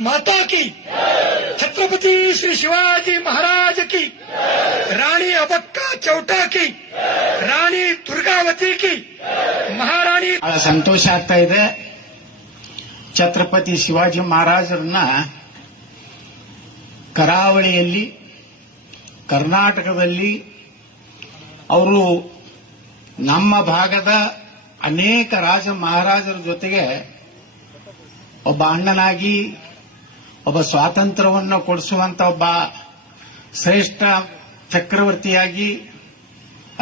माता की, छत्रपति श्री शिवाजी महाराज की, रानी अबक्का चौटा की, ರಾಣಿ ದುರ್ಗಾವತಿ ಕಿ, ಮಹಾರಾಣಿ. ಬಹಳ ಸಂತೋಷ ಆಗ್ತಾ ಇದೆ. ಛತ್ರಪತಿ ಶಿವಾಜಿ ಮಹಾರಾಜರನ್ನ ಕರಾವಳಿಯಲ್ಲಿ, ಕರ್ನಾಟಕದಲ್ಲಿ ಅವರು ನಮ್ಮ ಭಾಗದ ಅನೇಕ ರಾಜ ಮಹಾರಾಜರ ಜೊತೆಗೆ ಒಬ್ಬ ಅಣ್ಣನಾಗಿ, ಒಬ್ಬ ಸ್ವಾತಂತ್ರ್ಯವನ್ನು ಕೊಡಿಸುವಂತ ಒಬ್ಬ ಶ್ರೇಷ್ಠ ಚಕ್ರವರ್ತಿಯಾಗಿ,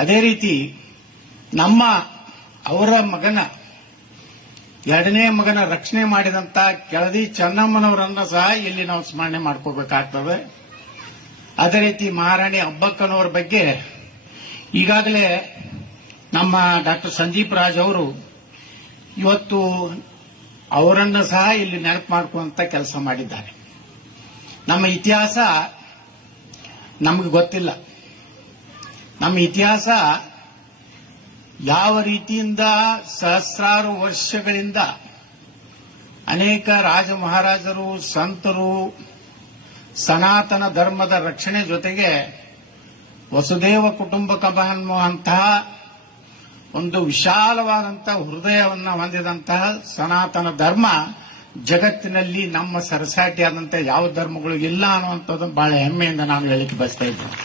ಅದೇ ರೀತಿ ಅವರ ಮಗನ ಎರಡನೇ ಮಗನ ರಕ್ಷಣೆ ಮಾಡಿದಂತ ಕೆಳದಿ ಚೆನ್ನಮ್ಮನವರನ್ನ ಸಹ ಇಲ್ಲಿ ನಾವು ಸ್ಮರಣೆ ಮಾಡ್ಕೋಬೇಕಾಗ್ತದೆ. ಅದೇ ರೀತಿ ಮಹಾರಾಣಿ ಅಬ್ಬಕ್ಕನವರ ಬಗ್ಗೆ ಈಗಾಗಲೇ ನಮ್ಮ ಡಾಕ್ಟರ್ ಸಂದೀಪ್ ರಾಜ್ ಅವರು ಇವತ್ತು ಅವರನ್ನು ಸಹ ಇಲ್ಲಿ ನೆನಪು ಮಾಡ್ಕೊಳ್ಳುವಂತ ಕೆಲಸ ಮಾಡಿದ್ದಾರೆ. ನಮ್ಮ ಇತಿಹಾಸ ನಮಗೆ ಗೊತ್ತಿಲ್ಲ. ನಮ್ಮ ಇತಿಹಾಸ ಯಾವ ರೀತಿಯಿಂದ ಸಹಸ್ರಾರು ವರ್ಷಗಳಿಂದ ಅನೇಕ ರಾಜ ಮಹಾರಾಜರು, ಸಂತರು ಸನಾತನ ಧರ್ಮದ ರಕ್ಷಣೆ ಜೊತೆಗೆ ವಸುದೇವ ಕುಟುಂಬಕಂ ಅನ್ನುವಂತಹ ಒಂದು ವಿಶಾಲವಾದಂತಹ ಹೃದಯವನ್ನು ಹೊಂದಿದಂತಹ ಸನಾತನ ಧರ್ಮ ಜಗತ್ತಿನಲ್ಲಿ ನಮ್ಮ ಸರಸಾಟಿಯಾದಂತಹ ಯಾವ ಧರ್ಮಗಳು ಇಲ್ಲ ಅನ್ನುವಂಥದ್ದು ಬಹಳ ಹೆಮ್ಮೆಯಿಂದ ನಾನು ಹೇಳಿಕೆ ಬಯಸ್ತಾ ಇದ್ದೇನೆ.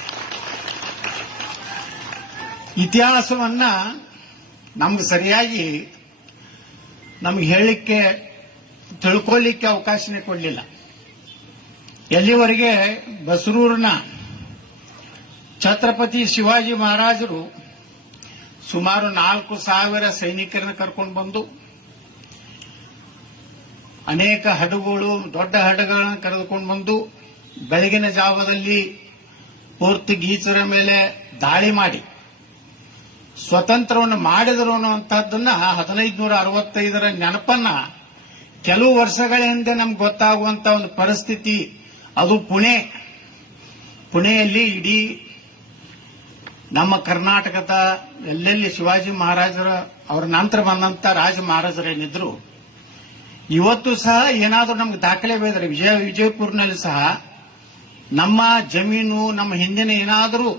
ಇತಿಹಾಸವನ್ನ ನಮ್ಗೆ ಸರಿಯಾಗಿ ನಮ್ಗೆ ಹೇಳಲಿಕ್ಕೆ, ತಿಳ್ಕೊಳ್ಳಿಕ್ಕೆ ಅವಕಾಶನೇ ಕೊಡಲಿಲ್ಲ. ಎಲ್ಲಿವರೆಗೆ ಬಸರೂರಿನ ಛತ್ರಪತಿ ಶಿವಾಜಿ ಮಹಾರಾಜರು ಸುಮಾರು 4,000 ಸೈನಿಕರನ್ನು ಕರ್ಕೊಂಡು ಬಂದು ಅನೇಕ ಹಡಗುಗಳು, ದೊಡ್ಡ ಹಡಗುಗಳನ್ನು ಕರೆದುಕೊಂಡು ಬಂದು ಬೆಳಗಿನ ಜಾವದಲ್ಲಿ ಪೋರ್ಚುಗೀಸರ ಮೇಲೆ ದಾಳಿ ಮಾಡಿ ಸ್ವತಂತ್ರವನ್ನು ಮಾಡಿದರು ಅನ್ನುವಂತಹದ್ದನ್ನ 1565 ನೆನಪನ್ನ ಕೆಲವು ವರ್ಷಗಳ ಹಿಂದೆ ನಮ್ಗೆ ಗೊತ್ತಾಗುವಂತ ಒಂದು ಪರಿಸ್ಥಿತಿ. ಅದು ಪುಣೆಯಲ್ಲಿ ಇಡೀ ನಮ್ಮ ಕರ್ನಾಟಕದ ಎಲ್ಲೆಲ್ಲಿ ಶಿವಾಜಿ ಮಹಾರಾಜರ ಅವರ ನಂತರ ಬಂದಂತ ರಾಜ ಮಹಾರಾಜರೇನಿದ್ರು ಇವತ್ತು ಸಹ ಏನಾದರೂ ನಮ್ಗೆ ದಾಖಲೆ ಬೇದರೆ ವಿಜಯಪುರನಲ್ಲಿ ಸಹ ನಮ್ಮ ಜಮೀನು, ನಮ್ಮ ಹಿಂದಿನ ಏನಾದರೂ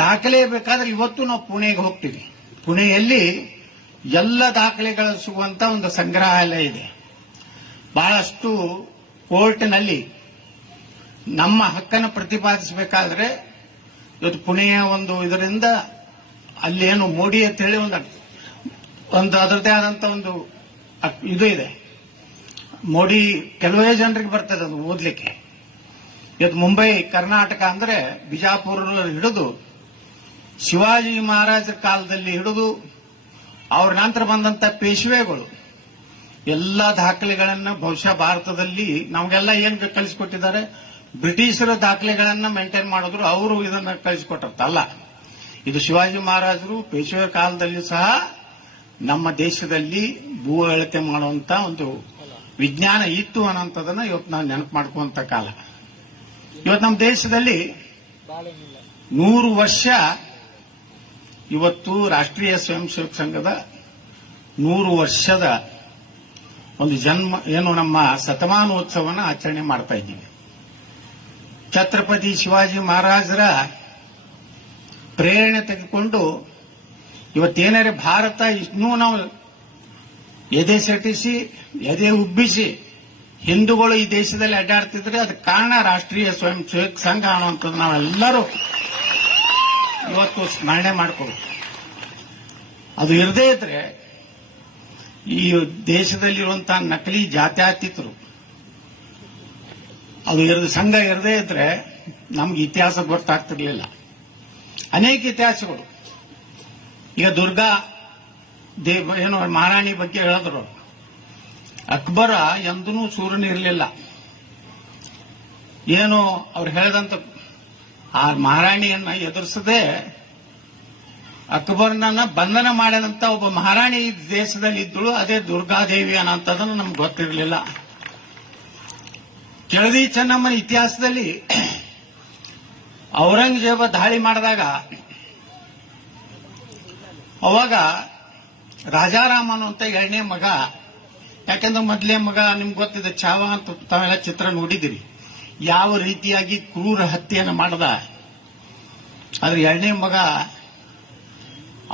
ದಾಖಲೆ ಬೇಕಾದ್ರೆ ಇವತ್ತು ನಾವು ಪುಣೆಗೆ ಹೋಗ್ತೀವಿ. ಪುಣೆಯಲ್ಲಿ ಎಲ್ಲ ದಾಖಲೆಗಳು ಸಿಗುವಂತ ಒಂದು ಸಂಗ್ರಹಾಲಯ ಇದೆ. ಬಹಳಷ್ಟು ಕೋರ್ಟ್ನಲ್ಲಿ ನಮ್ಮ ಹಕ್ಕನ್ನು ಪ್ರತಿಪಾದಿಸಬೇಕಾದ್ರೆ ಇವತ್ತು ಪುಣೆಯ ಒಂದು ಇದರಿಂದ ಅಲ್ಲಿ ಏನು ಮೋಡಿ ಅಂತ ಹೇಳಿ ಒಂದು ಅದರದೇ ಆದಂತ ಒಂದು ಇದು ಇದೆ. ಮೋಡಿ ಕೆಲವೇ ಜನರಿಗೆ ಬರ್ತದೆ ಅದು ಓದ್ಲಿಕ್ಕೆ. ಇವತ್ತು ಮುಂಬೈ, ಕರ್ನಾಟಕ ಅಂದ್ರೆ ಬಿಜಾಪುರ ಹಿಡಿದು ಶಿವಾಜಿ ಮಹಾರಾಜರ ಕಾಲದಲ್ಲಿ ಹಿಡಿದು ಅವ್ರ ನಂತರ ಬಂದಂತ ಪೇಶ್ವೆಗಳು ಎಲ್ಲ ದಾಖಲೆಗಳನ್ನ ಬಹುಶಃ ಭಾರತದಲ್ಲಿ ನಮಗೆಲ್ಲ ಏನ್ ಕಲಿಸಿಕೊಟ್ಟಿದ್ದಾರೆ, ಬ್ರಿಟಿಷರ ದಾಖಲೆಗಳನ್ನ ಮೇಂಟೈನ್ ಮಾಡಿದ್ರು, ಅವರು ಇದನ್ನ ಕಲಿಸಿಕೊಟ್ಟಲ್ಲ. ಇದು ಶಿವಾಜಿ ಮಹಾರಾಜರು ಪೇಶ್ವೆ ಕಾಲದಲ್ಲಿ ಸಹ ನಮ್ಮ ದೇಶದಲ್ಲಿ ಭೂ ಅಳತೆ ಮಾಡುವಂತ ಒಂದು ವಿಜ್ಞಾನ ಇತ್ತು ಅನ್ನೋಂಥದನ್ನ ಇವತ್ತು ನಾವು ನೆನಪು ಮಾಡ್ಕುವಂತ ಕಾಲ. ಇವತ್ತು ನಮ್ಮ ದೇಶದಲ್ಲಿ 100 ವರ್ಷ ಇವತ್ತು ರಾಷ್ಟ್ರೀಯ ಸ್ವಯಂ ಸೇವಕ ಸಂಘದ 100 ವರ್ಷದ ಒಂದು ಏನು ನಮ್ಮ ಶತಮಾನೋತ್ಸವನ ಆಚರಣೆ ಮಾಡ್ತಾ ಇದ್ದೀವಿ. ಛತ್ರಪತಿ ಶಿವಾಜಿ ಮಹಾರಾಜರ ಪ್ರೇರಣೆ ತೆಗೆದುಕೊಂಡು ಇವತ್ತೇನಾರೆ ಭಾರತ ಇನ್ನೂ ನಾವು ಎದೆ ಸೆಟಿಸಿ, ಎದೆ ಉಬ್ಬಿಸಿ ಹಿಂದೂಗಳು ಈ ದೇಶದಲ್ಲಿ ಅಡ್ಡಾಡ್ತಿದ್ರೆ ಅದಕ್ಕೆ ಕಾರಣ ರಾಷ್ಟ್ರೀಯ ಸ್ವಯಂ ಸೇವಕ ಸಂಘ ಅನ್ನುವಂಥದ್ದು ನಾವೆಲ್ಲರೂ ಇವತ್ತು ಸ್ಮರಣೆ ಮಾಡ್ಕೋಬೇಕು. ಅದು ಇರದೇ ಇದ್ರೆ ಈ ದೇಶದಲ್ಲಿರುವಂತಹ ನಕಲಿ ಜಾತ್ಯತೀತರು, ಅದು ಸಂಘ ಇರದೇ ಇದ್ರೆ ನಮ್ಗೆ ಇತಿಹಾಸ ಗೊತ್ತಾಗ್ತಿರ್ಲಿಲ್ಲ. ಅನೇಕ ಇತಿಹಾಸಗಳು, ಈಗ ದುರ್ಗಾ ಏನು ಮಹಾರಾಣಿ ಬಗ್ಗೆ ಹೇಳಿದ್ರು, ಅಕ್ಬರ ಎಂದೂ ಸೂರ್ಯನಿರಲಿಲ್ಲ. ಏನು ಅವ್ರು ಹೇಳಿದಂತ ಆ ಮಹಾರಾಣಿಯನ್ನ ಎದುರಿಸದೆ ಅಕ್ಬರ್ನನ್ನ ಬಂಧನ ಮಾಡಿದಂತ ಒಬ್ಬ ಮಹಾರಾಣಿ ಈ ದೇಶದಲ್ಲಿ ಇದ್ದಳು, ಅದೇ ದುರ್ಗಾದೇವಿ ಅನ್ನೋಂಥದ್ದನ್ನು ನಮ್ಗೆ ಗೊತ್ತಿರಲಿಲ್ಲ. ಕೆಳದಿ ಚೆನ್ನಮ್ಮನ ಇತಿಹಾಸದಲ್ಲಿ ಔರಂಗಜೇಬ ದಾಳಿ ಮಾಡಿದಾಗ ಅವಾಗ ರಾಜಾರಾಮ ಅನ್ನುವಂತ ಎರಡನೇ ಮಗ ಯಾಕಂದ್ರೆ ಮೊದಲೇ ಮಗ ನಿಮ್ಗೆ ಗೊತ್ತಿದೆ ಚಾವ ಅಂತ ತಾವೆಲ್ಲ ಚಿತ್ರ ನೋಡಿದಿರಿ, ಯಾವ ರೀತಿಯಾಗಿ ಕ್ರೂರ ಹತ್ಯೆಯನ್ನು ಮಾಡದ. ಆದ್ರೆ ಎರಡನೇ ಮಗ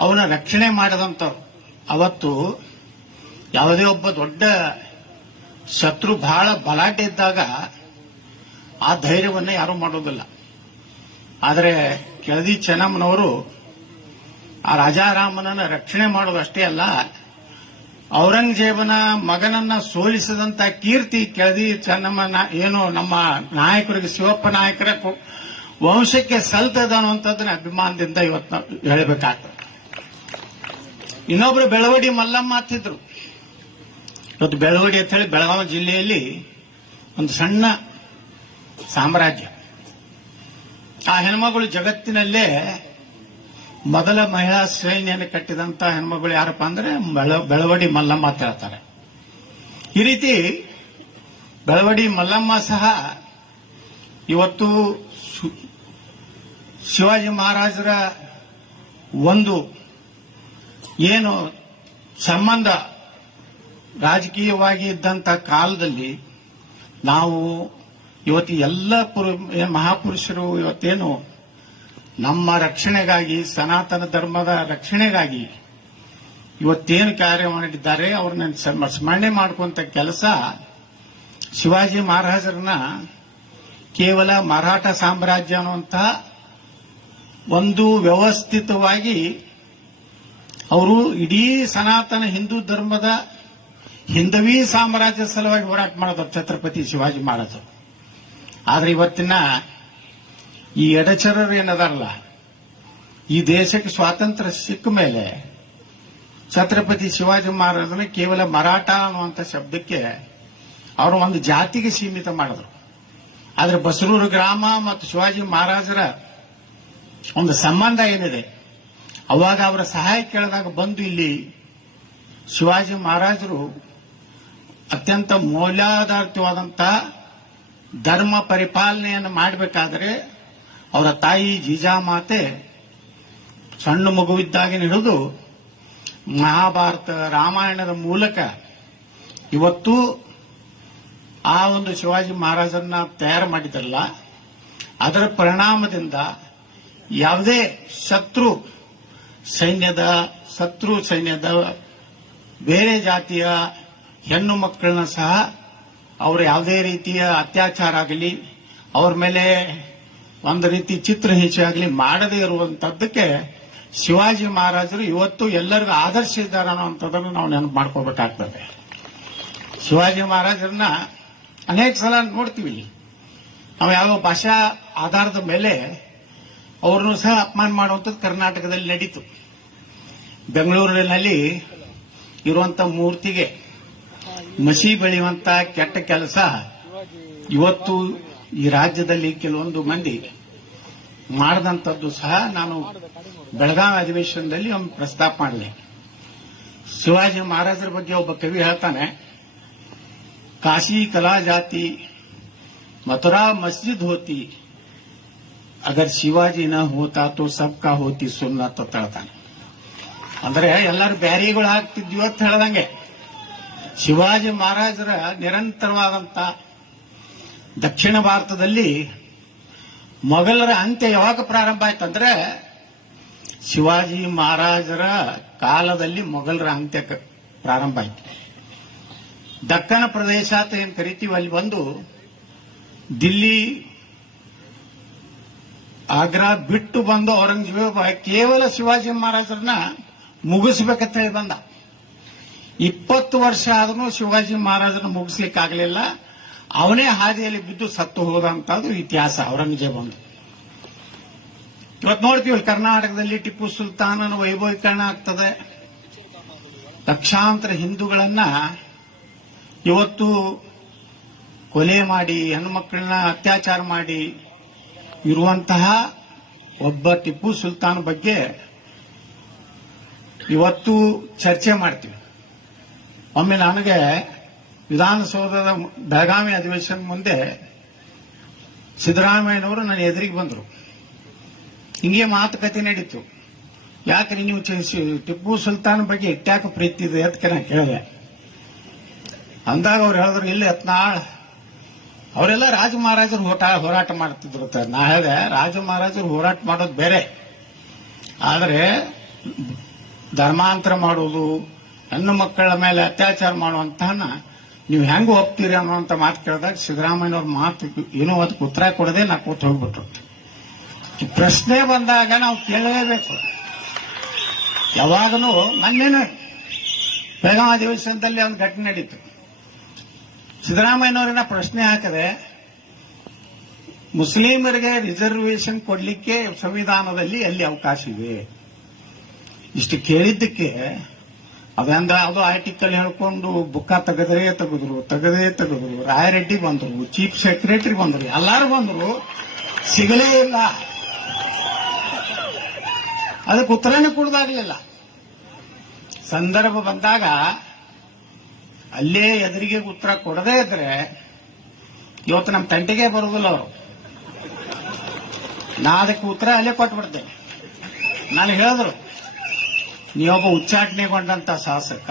ಅವನ ರಕ್ಷಣೆ ಮಾಡದಂತವ್ರು. ಅವತ್ತು ಯಾವುದೇ ಒಬ್ಬ ದೊಡ್ಡ ಶತ್ರು ಬಹಳ ಬಲಾಟೆ ಇದ್ದಾಗ ಆ ಧೈರ್ಯವನ್ನು ಯಾರೂ ಮಾಡೋದಿಲ್ಲ. ಆದರೆ ಕೆಳದಿ ಚೆನ್ನಮ್ಮನವರು ಆ ರಾಜಾರಾಮನನ್ನ ರಕ್ಷಣೆ ಮಾಡೋದು ಅಷ್ಟೇ ಅಲ್ಲ, ಔರಂಗಜೇಬನ ಮಗನನ್ನ ಸೋಲಿಸಿದಂತ ಕೀರ್ತಿ ಕೆಳದಿ ಚೆನ್ನಮ್ಮ ಏನು ನಮ್ಮ ನಾಯಕರಿಗೆ ಶಿವಪ್ಪ ನಾಯಕರ ವಂಶಕ್ಕೆ ಸಲ್ತದ ಅನ್ನುವಂಥದ್ದನ್ನ ಅಭಿಮಾನದಿಂದ ಇವತ್ತು ನಾವು ಹೇಳಬೇಕಾಗ್ತದೆ. ಇನ್ನೊಬ್ರು ಬೆಳವಡಿ ಮಲ್ಲಮ್ಮ ಅಂತಿದ್ರು. ಇವತ್ತು ಬೆಳವಡಿ ಅಂತ ಹೇಳಿ ಬೆಳಗಾವಿ ಜಿಲ್ಲೆಯಲ್ಲಿ ಒಂದು ಸಣ್ಣ ಸಾಮ್ರಾಜ್ಯ. ಆ ಹೆಣ್ಮಗಳು ಜಗತ್ತಿನಲ್ಲೇ ಮೊದಲ ಮಹಿಳಾ ಸೈನ್ಯನ ಕಟ್ಟಿದಂತ ಹೆಣ್ಮಗಳು ಯಾರಪ್ಪ ಅಂದ್ರೆ ಬೆಳವಡಿ ಮಲ್ಲಮ್ಮ ಅಂತ ಹೇಳ್ತಾರೆ. ಈ ರೀತಿ ಬೆಳವಡಿ ಮಲ್ಲಮ್ಮ ಸಹ ಇವತ್ತು ಶಿವಾಜಿ ಮಹಾರಾಜರ ಒಂದು ಏನು ಸಂಬಂಧ ರಾಜಕೀಯವಾಗಿ ಇದ್ದಂತ ಕಾಲದಲ್ಲಿ ನಾವು ಇವತ್ತು ಎಲ್ಲ ಮಹಾಪುರುಷರು ಇವತ್ತೇನು ನಮ್ಮ ರಕ್ಷಣೆಗಾಗಿ ಸನಾತನ ಧರ್ಮದ ರಕ್ಷಣೆಗಾಗಿ ಇವತ್ತೇನು ಕಾರ್ಯ ಮಾಡಿದ್ದಾರೆ ಅವ್ರನ್ನ ಸ್ಮರಣೆ ಮಾಡ್ಕೊಂತ ಕೆಲಸ ಶಿವಾಜಿ ಮಹಾರಾಜರನ್ನ ಕೇವಲ ಮರಾಠ ಸಾಮ್ರಾಜ್ಯ ಅನ್ನುವಂತಹ ಒಂದು ವ್ಯವಸ್ಥಿತವಾಗಿ ಅವರು ಇಡೀ ಸನಾತನ ಹಿಂದೂ ಧರ್ಮದ ಹಿಂದವಿ ಸಾಮ್ರಾಜ್ಯ ಸಲುವಾಗಿ ಹೋರಾಟ ಮಾಡಿದ್ರು ಛತ್ರಪತಿ ಶಿವಾಜಿ ಮಹಾರಾಜರು. ಆದ್ರೆ ಇವತ್ತಿನ ಈ ಎಡಚರರು ಏನದಾರಲ್ಲ, ಈ ದೇಶಕ್ಕೆ ಸ್ವಾತಂತ್ರ್ಯ ಸಿಕ್ಕ ಮೇಲೆ ಛತ್ರಪತಿ ಶಿವಾಜಿ ಮಹಾರಾಜನ ಕೇವಲ ಮರಾಠ ಅನ್ನುವಂಥ ಶಬ್ದಕ್ಕೆ ಅವರು ಒಂದು ಜಾತಿಗೆ ಸೀಮಿತ ಮಾಡಿದ್ರು. ಆದ್ರೆ ಬಸರೂರು ಗ್ರಾಮ ಮತ್ತು ಶಿವಾಜಿ ಮಹಾರಾಜರ ಒಂದು ಸಂಬಂಧ ಏನಿದೆ, ಅವಾಗ ಅವರ ಸಹಾಯ ಕೇಳಿದಾಗ ಬಂದು ಇಲ್ಲಿ ಶಿವಾಜಿ ಮಹಾರಾಜರು ಅತ್ಯಂತ ಮೌಲ್ಯಾಧಾರಿತವಾದಂತಹ ಧರ್ಮ ಪರಿಪಾಲನೆಯನ್ನು ಮಾಡಬೇಕಾದರೆ ಅವರ ತಾಯಿ ಜೀಜಾಮಾತೆ ಸಣ್ಣ ಮಗುವಿದ್ದಾಗಿನ ಹಿಡಿದು ಮಹಾಭಾರತ ರಾಮಾಯಣದ ಮೂಲಕ ಇವತ್ತು ಆ ಒಂದು ಶಿವಾಜಿ ಮಹಾರಾಜರನ್ನ ತಯಾರು ಮಾಡಿದ್ರಲ್ಲ, ಅದರ ಪರಿಣಾಮದಿಂದ ಯಾವುದೇ ಶತ್ರು ಸೈನ್ಯದ ಬೇರೆ ಜಾತಿಯ ಹೆಣ್ಣು ಮಕ್ಕಳನ್ನ ಸಹ ಅವರು ಯಾವುದೇ ರೀತಿಯ ಅತ್ಯಾಚಾರ ಆಗಲಿ, ಅವ್ರ ಮೇಲೆ ಒಂದು ರೀತಿ ಚಿತ್ರಹಿಂಸೆ ಆಗಲಿ ಮಾಡದೇ ಇರುವಂತದ್ದಕ್ಕೆ ಶಿವಾಜಿ ಮಹಾರಾಜರು ಇವತ್ತು ಎಲ್ಲರಿಗೂ ಆದರ್ಶ ಇದ್ದಾರೆ ಅನ್ನೋಂಥದ್ದನ್ನು ನಾವು ನೆನಪು ಮಾಡ್ಕೋಬೇಕಾಗ್ತದೆ. ಶಿವಾಜಿ ಮಹಾರಾಜರನ್ನ ಅನೇಕ ಸಲ ನೋಡ್ತೀವಿ ಇಲ್ಲಿ. ನಾವು ಯಾವ ಭಾಷಾ ಆಧಾರದ ಮೇಲೆ ಅವ್ರನ್ನು ಸಹ ಅಪಮಾನ ಮಾಡುವಂಥದ್ದು ಕರ್ನಾಟಕದಲ್ಲಿ ನಡೀತು. ಬೆಂಗಳೂರಿನಲ್ಲಿ ಇರುವಂತ ಮೂರ್ತಿಗೆ ಮಸಿ ಬೆಳೆಯುವಂತ ಕೆಟ್ಟ ಕೆಲಸ ಇವತ್ತು ಈ ರಾಜ್ಯದಲ್ಲಿ ಕೆಲವೊಂದು ಮಂದಿ ಮಾಡದಂತದ್ದು ಸಹ ನಾನು ಬೆಳಗಾವಿ ಅಧಿವೇಶನದಲ್ಲಿ ಒಂದು ಪ್ರಸ್ತಾಪ ಮಾಡಿದೆ. ಶಿವಾಜಿ ಮಹಾರಾಜರ ಬಗ್ಗೆ ಒಬ್ಬ ಕವಿ ಹೇಳ್ತಾನೆ, ಕಾಶಿ ಕಲಾ ಜಾತಿ ಮಥುರಾ ಮಸ್ಜಿದ್ ಹೋತಿ, ಅಗರ್ ಶಿವಾಜಿ ನ ಹೋತಾ ತೋ ಸಬ್ಕಾ ಹೋತಿ ಸುನ್ನತ್ ಅಂತ ಹೇಳ್ತಾನೆ. ಅಂದ್ರೆ ಎಲ್ಲರೂ ಬ್ಯಾರಿಗಳು ಹಾಕ್ತಿದ್ವಿ ಅಂತ ಹೇಳ್ದಂಗೆ ಶಿವಾಜಿ ಮಹಾರಾಜರ ನಿರಂತರವಾದಂತ ದಕ್ಷಿಣ ಭಾರತದಲ್ಲಿ ಮೊಘಲರ ಅಂತ್ಯ ಯಾವಾಗ ಪ್ರಾರಂಭ ಆಯ್ತಂದ್ರೆ ಶಿವಾಜಿ ಮಹಾರಾಜರ ಕಾಲದಲ್ಲಿ ಮೊಘಲರ ಅಂತ್ಯ ಪ್ರಾರಂಭ ಆಯ್ತು. ದಕ್ಕನ ಪ್ರದೇಶ ಅಂತ ಏನ್ ಕರಿತೀವಿ ಅಲ್ಲಿ ಬಂದು ದಿಲ್ಲಿ ಆಗ್ರಾ ಬಿಟ್ಟು ಬಂದು ಔರಂಗಜೇಬ ಕೇವಲ ಶಿವಾಜಿ ಮಹಾರಾಜರನ್ನ ಮುಗಿಸ್ಬೇಕಂತ ಹೇಳಿ ಬಂದ. 20 ವರ್ಷ ಆದ್ರೂ ಶಿವಾಜಿ ಮಹಾರಾಜರನ್ನ ಮುಗಿಸ್ಲಿಕ್ಕಾಗಲಿಲ್ಲ. ಅವನೇ ಹಾದಿಯಲ್ಲಿ ಬಿದ್ದು ಸತ್ತು ಹೋದಂತದ್ದು ಇತಿಹಾಸ ಔರಂಗಜೇಬ ಒಂದು. ಇವತ್ತು ನೋಡ್ತೀವಿ ಕರ್ನಾಟಕದಲ್ಲಿ ಟಿಪ್ಪು ಸುಲ್ತಾನನ ವೈಭವೀಕರಣ ಆಗ್ತದೆ. ಲಕ್ಷಾಂತರ ಹಿಂದೂಗಳನ್ನ ಇವತ್ತು ಕೊಲೆ ಮಾಡಿ ಹೆಣ್ಣುಮಕ್ಕಳನ್ನ ಅತ್ಯಾಚಾರ ಮಾಡಿ ಇರುವಂತಹ ಒಬ್ಬ ಟಿಪ್ಪು ಸುಲ್ತಾನ್ ಬಗ್ಗೆ ಇವತ್ತು ಚರ್ಚೆ ಮಾಡ್ತೀವಿ. ಒಮ್ಮೆ ನನಗೆ ವಿಧಾನಸೌಧದ ಬೆಳಗಾವಿ ಅಧಿವೇಶನ ಮುಂದೆ ಸಿದ್ದರಾಮಯ್ಯನವರು ನನ್ನ ಎದುರಿಗೆ ಬಂದರು. ಹಿಂಗೆ ಮಾತುಕತೆ ನಡೀತು. ಯಾಕ್ರಿ ನೀವು ಟಿಪ್ಪು ಸುಲ್ತಾನ್ ಬಗ್ಗೆ ಇಟ್ಟ್ಯಾಕ ಪ್ರೀತಿ ಇದೆ ಅಂತ ನಾನು ಕೇಳಿದೆ. ಅಂದಾಗ ಅವ್ರು ಹೇಳಿದ್ರು ಇಲ್ಲಿ ಯತ್ನಾಳ್ ಅವರೆಲ್ಲ ರಾಜ ಮಹಾರಾಜರು ಹೋರಾಟ ಮಾಡ್ತಿದ್ರು ಅಂತ. ನಾ ಹೇಳಿದೆ ರಾಜ ಮಹಾರಾಜರು ಹೋರಾಟ ಮಾಡೋದು ಬೇರೆ, ಆದರೆ ಧರ್ಮಾಂತರ ಮಾಡುವುದು, ಹೆಣ್ಣು ಮಕ್ಕಳ ಮೇಲೆ ಅತ್ಯಾಚಾರ ಮಾಡುವಂತಹ ನೀವು ಹೆಂಗ್ ಒಪ್ತೀರಿ ಅನ್ನುವಂತ ಮಾತು ಕೇಳಿದಾಗ ಸಿದ್ದರಾಮಯ್ಯನವ್ರ ಮಾತು ಏನೋ ಅದಕ್ಕೆ ಉತ್ತರ ಕೊಡದೆ ನಾ ಕೂತ್ ಹೋಗ್ಬಿಟ್ರು. ಪ್ರಶ್ನೆ ಬಂದಾಗ ನಾವು ಕೇಳಲೇಬೇಕು. ಯಾವಾಗಲೂ ಮೊನ್ನೆನೂ ಬೆಳಗಾವಿ ಅಧಿವೇಶನದಲ್ಲಿ ಒಂದು ಘಟನೆ ನಡೀತು. ಸಿದ್ದರಾಮಯ್ಯನವರನ್ನ ಪ್ರಶ್ನೆ ಹಾಕದೆ ಮುಸ್ಲಿಮರಿಗೆ ರಿಸರ್ವೇಶನ್ ಕೊಡ್ಲಿಕ್ಕೆ ಸಂವಿಧಾನದಲ್ಲಿ ಎಲ್ಲಿ ಅವಕಾಶ ಇವೆ ಇಷ್ಟು ಕೇಳಿದ್ದಕ್ಕೆ ಅದು ಆರ್ಟಿಕಲ್ ಹೇಳ್ಕೊಂಡು ಬುಕ್ಕ ತೆಗೆದ್ರು. ರಾಯರೆಡ್ಡಿ ಬಂದರು, ಚೀಫ್ ಸೆಕ್ರೆಟರಿ ಬಂದರು, ಎಲ್ಲಾರು ಬಂದರು, ಸಿಗಲೇ ಇಲ್ಲ. ಅದಕ್ಕೆ ಉತ್ತರನೇ ಕೊಡದಾಗಲಿಲ್ಲ. ಸಂದರ್ಭ ಬಂದಾಗ ಅಲ್ಲೇ ಎದುರಿಗೆ ಉತ್ತರ ಕೊಡದೇ ಇದ್ರೆ ಇವತ್ತು ನಮ್ಮ ತಂಟೆಗೆ ಬರುವುದಿಲ್ಲ ಅವರು. ನಾ ಅದಕ್ಕೆ ಉತ್ತರ ಅಲ್ಲೇ ಕೊಟ್ಬಿಡ್ತೇನೆ. ನಾನು ಹೇಳಿದ್ರು ನೀವೊಬ್ಬ ಉಚ್ಚಾಟನೆಗೊಂಡಂತ ಶಾಸಕ.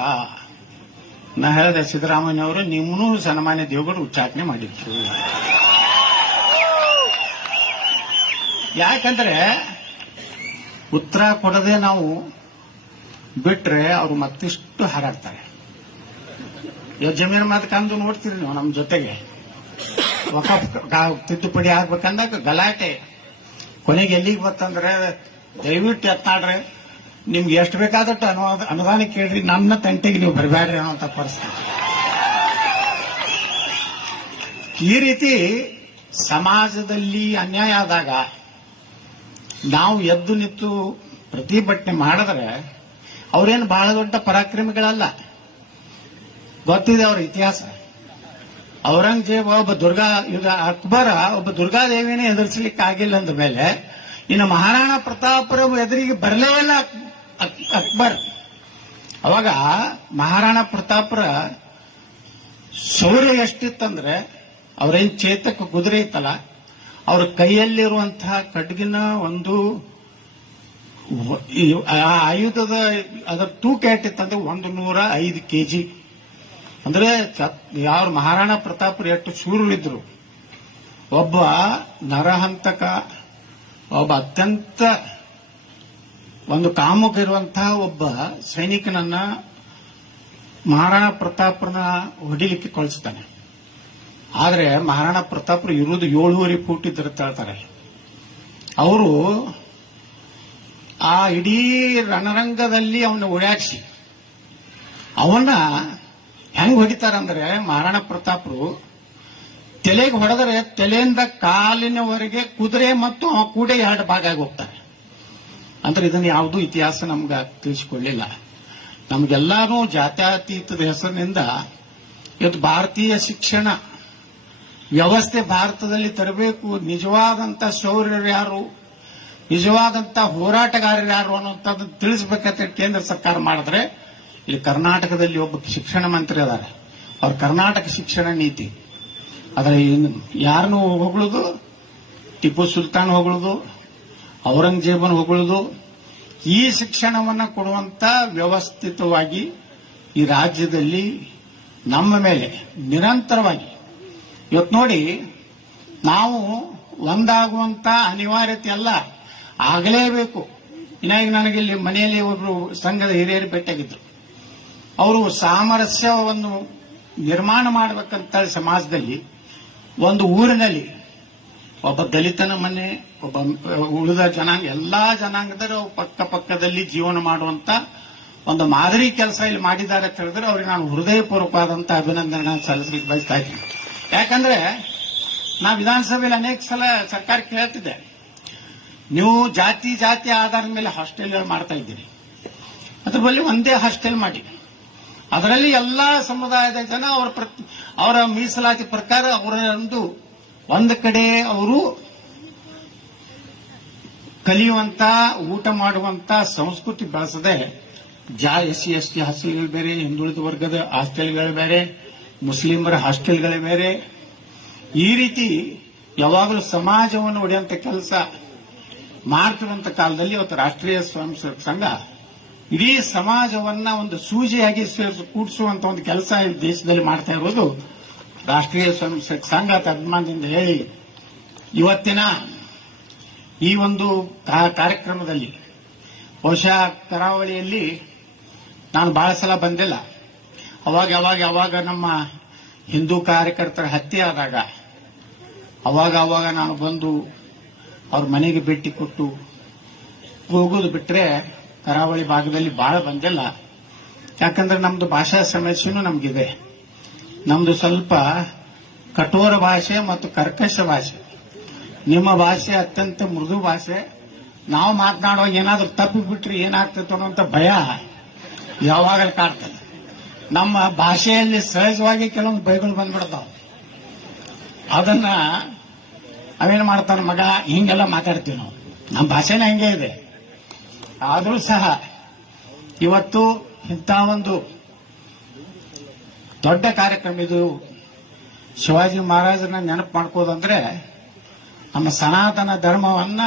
ನಾ ಹೇಳಿದೆ ಸಿದ್ದರಾಮಯ್ಯನವರು ನಿಮ್ಮನ್ನೂ ಸನ್ಮಾನ್ಯ ದೇವೇಗೌಡರು ಉಚ್ಚಾಟನೆ ಮಾಡಿದ್ರು. ಯಾಕಂದ್ರೆ ಉತ್ತರ ಕೊಡದೆ ನಾವು ಬಿಟ್ರೆ ಅವರು ಮತ್ತಿಷ್ಟು ಹಾರಾಡ್ತಾರೆ. ಜಮೀನು ಮಾತು ಕಂದು ನೋಡ್ತೀರಿ ನೀವು ನಮ್ಮ ಜೊತೆಗೆ ವಕಾಫ್ ತಿದ್ದುಪಡಿ ಆಗ್ಬೇಕಂದಾಗ ಗಲಾಟೆ. ಕೊನೆಗೆ ಎಲ್ಲಿಗೆ ಬರ್ತಂದ್ರೆ ದಯವಿಟ್ಟು ಯತ್ನಾಡ್ರೆ ನಿಮ್ಗೆ ಎಷ್ಟು ಬೇಕಾದಟ್ಟು ಅನುದಾನ ಕೇಳ್ರಿ, ನನ್ನ ತಂಟೆಗೆ ನೀವು ಬರಬೇಡ್ರಿ ಅನ್ನೋಂಥ ಪರಿಸ್ಥಿತಿ. ಈ ರೀತಿ ಸಮಾಜದಲ್ಲಿ ಅನ್ಯಾಯ ಆದಾಗ ನಾವು ಎದ್ದು ನಿಂತು ಪ್ರತಿಭಟನೆ ಮಾಡಿದ್ರೆ ಅವರೇನು ಬಹಳ ದೊಡ್ಡ ಪರಾಕ್ರಮಿಗಳಲ್ಲ. ಗೊತ್ತಿದೆ ಅವರ ಇತಿಹಾಸ. ಔರಂಗಜೇಬ ಅಕ್ಬರ ಒಬ್ಬ ದುರ್ಗಾದೇವಿನೇ ಎದುರಿಸಲಿಕ್ಕೆ ಆಗಿಲ್ಲ ಅಂದ ಮೇಲೆ ಇನ್ನು ಮಹಾರಾಣಾ ಪ್ರತಾಪರ ಎದುರಿಗೆ ಬರಲೇ ಇಲ್ಲ ಅಕ್ಬರ್. ಅವಾಗ ಮಹಾರಾಣಾ ಪ್ರತಾಪರ ಶೌರ್ಯ ಎಷ್ಟಿತ್ತಂದ್ರೆ ಅವ್ರೇನ್ ಚೇತಕ ಕುದುರೆ ಇತ್ತಲ್ಲ, ಅವ್ರ ಕೈಯಲ್ಲಿರುವಂತಹ ಖಡ್ಗಿನ ಒಂದು ಆಯುಧದ ಅದರ ತೂಕ ಎಷ್ಟಿತ್ತಂದ್ರೆ 105 kg. ಅಂದ್ರೆ ಯಾವ ಮಹಾರಾಣಾ ಪ್ರತಾಪರು ಎಷ್ಟು ಶೂರರಿದ್ರು. ಒಬ್ಬ ನರಹಂತಕ, ಒಬ್ಬ ಅತ್ಯಂತ ಒಂದು ಕಾಮುಕ ಇರುವಂತಹ ಒಬ್ಬ ಸೈನಿಕನನ್ನ ಮಹಾರಾಣಾ ಪ್ರತಾಪರನ್ನ ಹೊಡಿಲಿಕ್ಕೆ ಕಳಿಸ್ತಾನೆ. ಆದ್ರೆ ಮಹಾರಾಣಾ ಪ್ರತಾಪರು ಇರುವುದು 7.5 ಫೂಟ್ ಇದ್ರೆ ಹೇಳ್ತಾರೆ. ಅವರು ಆ ಇಡೀ ರಣರಂಗದಲ್ಲಿ ಅವನ್ನ ಓಡಾಡಿಸಿ ಅವನ್ನ ಹೆಂಗ್ ಹೊಡಿತಾರಂದ್ರೆ ಮಹಾರಾಣಾ ಪ್ರತಾಪರು ತಲೆಗೆ ಹೊಡೆದರೆ ತಲೆಯಿಂದ ಕಾಲಿನವರೆಗೆ ಕುದುರೆ ಮತ್ತು ಆ ಕೂಡೆ 2 ಭಾಗ ಆಗಿ ಹೋಗ್ತಾರೆ. ಅಂದ್ರೆ ಇದನ್ನ ಯಾವುದೂ ಇತಿಹಾಸ ನಮ್ಗೆ ತಿಳಿಸಿಕೊಳ್ಳಿಲ್ಲ. ನಮ್ಗೆಲ್ಲಾನು ಜಾತ್ಯತೀತದ ಹೆಸರಿನಿಂದ ಇವತ್ತು ಭಾರತೀಯ ಶಿಕ್ಷಣ ವ್ಯವಸ್ಥೆ ಭಾರತದಲ್ಲಿ ತರಬೇಕು, ನಿಜವಾದಂತ ಶೌರ್ಯರು ಯಾರು, ನಿಜವಾದಂತ ಹೋರಾಟಗಾರರು ಯಾರು ಅನ್ನೋಂಥದ್ದು ತಿಳಿಸಬೇಕಂತ ಕೇಂದ್ರ ಸರ್ಕಾರ ಮಾಡಿದ್ರೆ, ಇಲ್ಲಿ ಕರ್ನಾಟಕದಲ್ಲಿ ಒಬ್ಬ ಶಿಕ್ಷಣ ಮಂತ್ರಿ ಅದಾರೆ, ಅವ್ರ ಕರ್ನಾಟಕ ಶಿಕ್ಷಣ ನೀತಿ. ಆದರೆ ಯಾರನ್ನು ಹೊಗಳುದು, ಟಿಪ್ಪು ಸುಲ್ತಾನ್ ಹೊಗಳುದು, ಔರಂಗಜೇಬನ್ ಹೊಗಳುದು. ಈ ಶಿಕ್ಷಣವನ್ನ ಕೊಡುವಂತ ವ್ಯವಸ್ಥಿತವಾಗಿ ಈ ರಾಜ್ಯದಲ್ಲಿ ನಮ್ಮ ಮೇಲೆ ನಿರಂತರವಾಗಿ ಇವತ್ತು ನೋಡಿ ನಾವು ಒಂದಾಗುವಂತ ಅನಿವಾರ್ಯತೆ ಅಲ್ಲ, ಆಗಲೇಬೇಕು. ಇನ್ನಾಗಿ ನನಗೆ ಇಲ್ಲಿ ಮನೆಯಲ್ಲಿ ಒಬ್ರು ಸಂಘದ ಹಿರಿಯರು ಭೇಟಿಯಾಗಿದ್ರು. ಅವರು ಸಾಮರಸ್ಯವನ್ನು ನಿರ್ಮಾಣ ಮಾಡಬೇಕಂತ ಸಮಾಜದಲ್ಲಿ ಒಂದು ಊರಿನಲ್ಲಿ ಒಬ್ಬ ದಲಿತನ ಮನೆ, ಒಬ್ಬ ಉಳಿದ ಜನಾಂಗ, ಎಲ್ಲಾ ಜನಾಂಗದರು ಪಕ್ಕದಲ್ಲಿ ಜೀವನ ಮಾಡುವಂತ ಒಂದು ಮಾದರಿ ಕೆಲಸ ಇಲ್ಲಿ ಮಾಡಿದ್ದಾರೆ ಅಂತ ಹೇಳಿದ್ರೆ ಅವ್ರಿಗೆ ನಾನು ಹೃದಯಪೂರ್ವಕವಾದಂತ ಅಭಿನಂದನೆ ಸಲ್ಲಿಸಲಿಕ್ಕೆ ಬಯಸ್ತಾ ಇದ್ದೀನಿ. ಯಾಕಂದ್ರೆ ನಾ ವಿಧಾನಸಭೆಯಲ್ಲಿ ಅನೇಕ ಸಲ ಸರ್ಕಾರಕ್ಕೆ ಹೇಳ್ತಿದ್ದೆ, ನೀವು ಜಾತಿ ಆಧಾರದ ಮೇಲೆ ಹಾಸ್ಟೆಲ್ಗಳು ಮಾಡ್ತಾ ಇದ್ದೀರಿ, ಅದ್ರ ಬಳಿ ಒಂದೇ ಹಾಸ್ಟೆಲ್ ಮಾಡಿ, ಅದರಲ್ಲಿ ಎಲ್ಲಾ ಸಮುದಾಯದ ಜನ ಅವರ ಮೀಸಲಾತಿ ಪ್ರಕಾರ ಅವರ ಒಂದು ಕಡೆ ಅವರು ಕಲಿಯುವಂತ ಊಟ ಮಾಡುವಂತ ಸಂಸ್ಕೃತಿ ಬೆಳೆಸದೆ SC ST ಹಾಸ್ಟೆಲ್ಗಳು ಬೇರೆ, ಹಿಂದುಳಿದ ವರ್ಗದ ಹಾಸ್ಟೆಲ್ಗಳು ಬೇರೆ, ಮುಸ್ಲಿಮರ ಹಾಸ್ಟೆಲ್ಗಳೇ ಬೇರೆ, ಈ ರೀತಿ ಯಾವಾಗಲೂ ಸಮಾಜವನ್ನು ಒಡೆಯುವಂತ ಕೆಲಸ ಮಾಡ್ತಿರುವಂತ ಕಾಲದಲ್ಲಿ ಇವತ್ತು ರಾಷ್ಟ್ರೀಯ ಸ್ವಯಂ ಸೇವಕ ಸಂಘ ಇಡೀ ಸಮಾಜವನ್ನ ಒಂದು ಸೂಜಿಯಾಗಿ ಕೂಡಿಸುವಂತ ಒಂದು ಕೆಲಸ ಈ ದೇಶದಲ್ಲಿ ಮಾಡ್ತಾ ಇರೋದು ರಾಷ್ಟ್ರೀಯ ಸ್ವಯಂ ಸೇವಕ ಸಂಘ ಅಂತ ಅಭಿಮಾನದಿಂದ ಹೇಳಿ ಇವತ್ತಿನ ಈ ಒಂದು ಕಾರ್ಯಕ್ರಮದಲ್ಲಿ ಬಹುಶಃ ಕರಾವಳಿಯಲ್ಲಿ ನಾನು ಬಹಳ ಸಲ ಬಂದಿಲ್ಲ. ಅವಾಗ ನಮ್ಮ ಹಿಂದೂ ಕಾರ್ಯಕರ್ತರ ಹತ್ಯೆ ಆದಾಗ ಅವಾಗ ನಾನು ಬಂದು ಅವ್ರ ಮನೆಗೆ ಭೇಟಿ ಕೊಟ್ಟು ಹೋಗೋದು ಬಿಟ್ರೆ ಕರಾವಳಿ ಭಾಗದಲ್ಲಿ ಬಹಳ ಬಂದಿಲ್ಲ. ಯಾಕಂದ್ರೆ ನಮ್ದು ಭಾಷಾ ಸಮಸ್ಯೆನೂ ನಮಗಿದೆ. ನಮ್ದು ಸ್ವಲ್ಪ ಕಠೋರ ಭಾಷೆ ಮತ್ತು ಕರ್ಕಶ ಭಾಷೆ. ನಿಮ್ಮ ಭಾಷೆ ಅತ್ಯಂತ ಮೃದು ಭಾಷೆ. ನಾವು ಮಾತನಾಡುವಾಗ ಏನಾದ್ರೂ ತಪ್ಪಿ ಬಿಟ್ರೆ ಏನಾಗ್ತದೆ ಅನ್ನೋಂಥ ಭಯ ಯಾವಾಗಲೂ ಕಾಡ್ತದೆ. ನಮ್ಮ ಭಾಷೆಯಲ್ಲಿ ಸಹಜವಾಗಿ ಕೆಲವೊಂದು ಭಯಗಳು ಬಂದ್ಬಿಡ್ತಾವ. ಅದನ್ನ ಅವೇನು ಮಾಡ್ತಾನ ಮಗ ಹಿಂಗೆಲ್ಲ ಮಾತಾಡ್ತೀವಿ ನಾವು. ನಮ್ಮ ಭಾಷೆನೇ ಹಂಗೆ ಇದೆ. ಆದರೂ ಸಹ ಇವತ್ತು ಇಂಥ ಒಂದು ದೊಡ್ಡ ಕಾರ್ಯಕ್ರಮ ಇದು. ಶಿವಾಜಿ ಮಹಾರಾಜರನ್ನ ನೆನಪು ಮಾಡ್ಕೋದಂದ್ರೆ ನಮ್ಮ ಸನಾತನ ಧರ್ಮವನ್ನ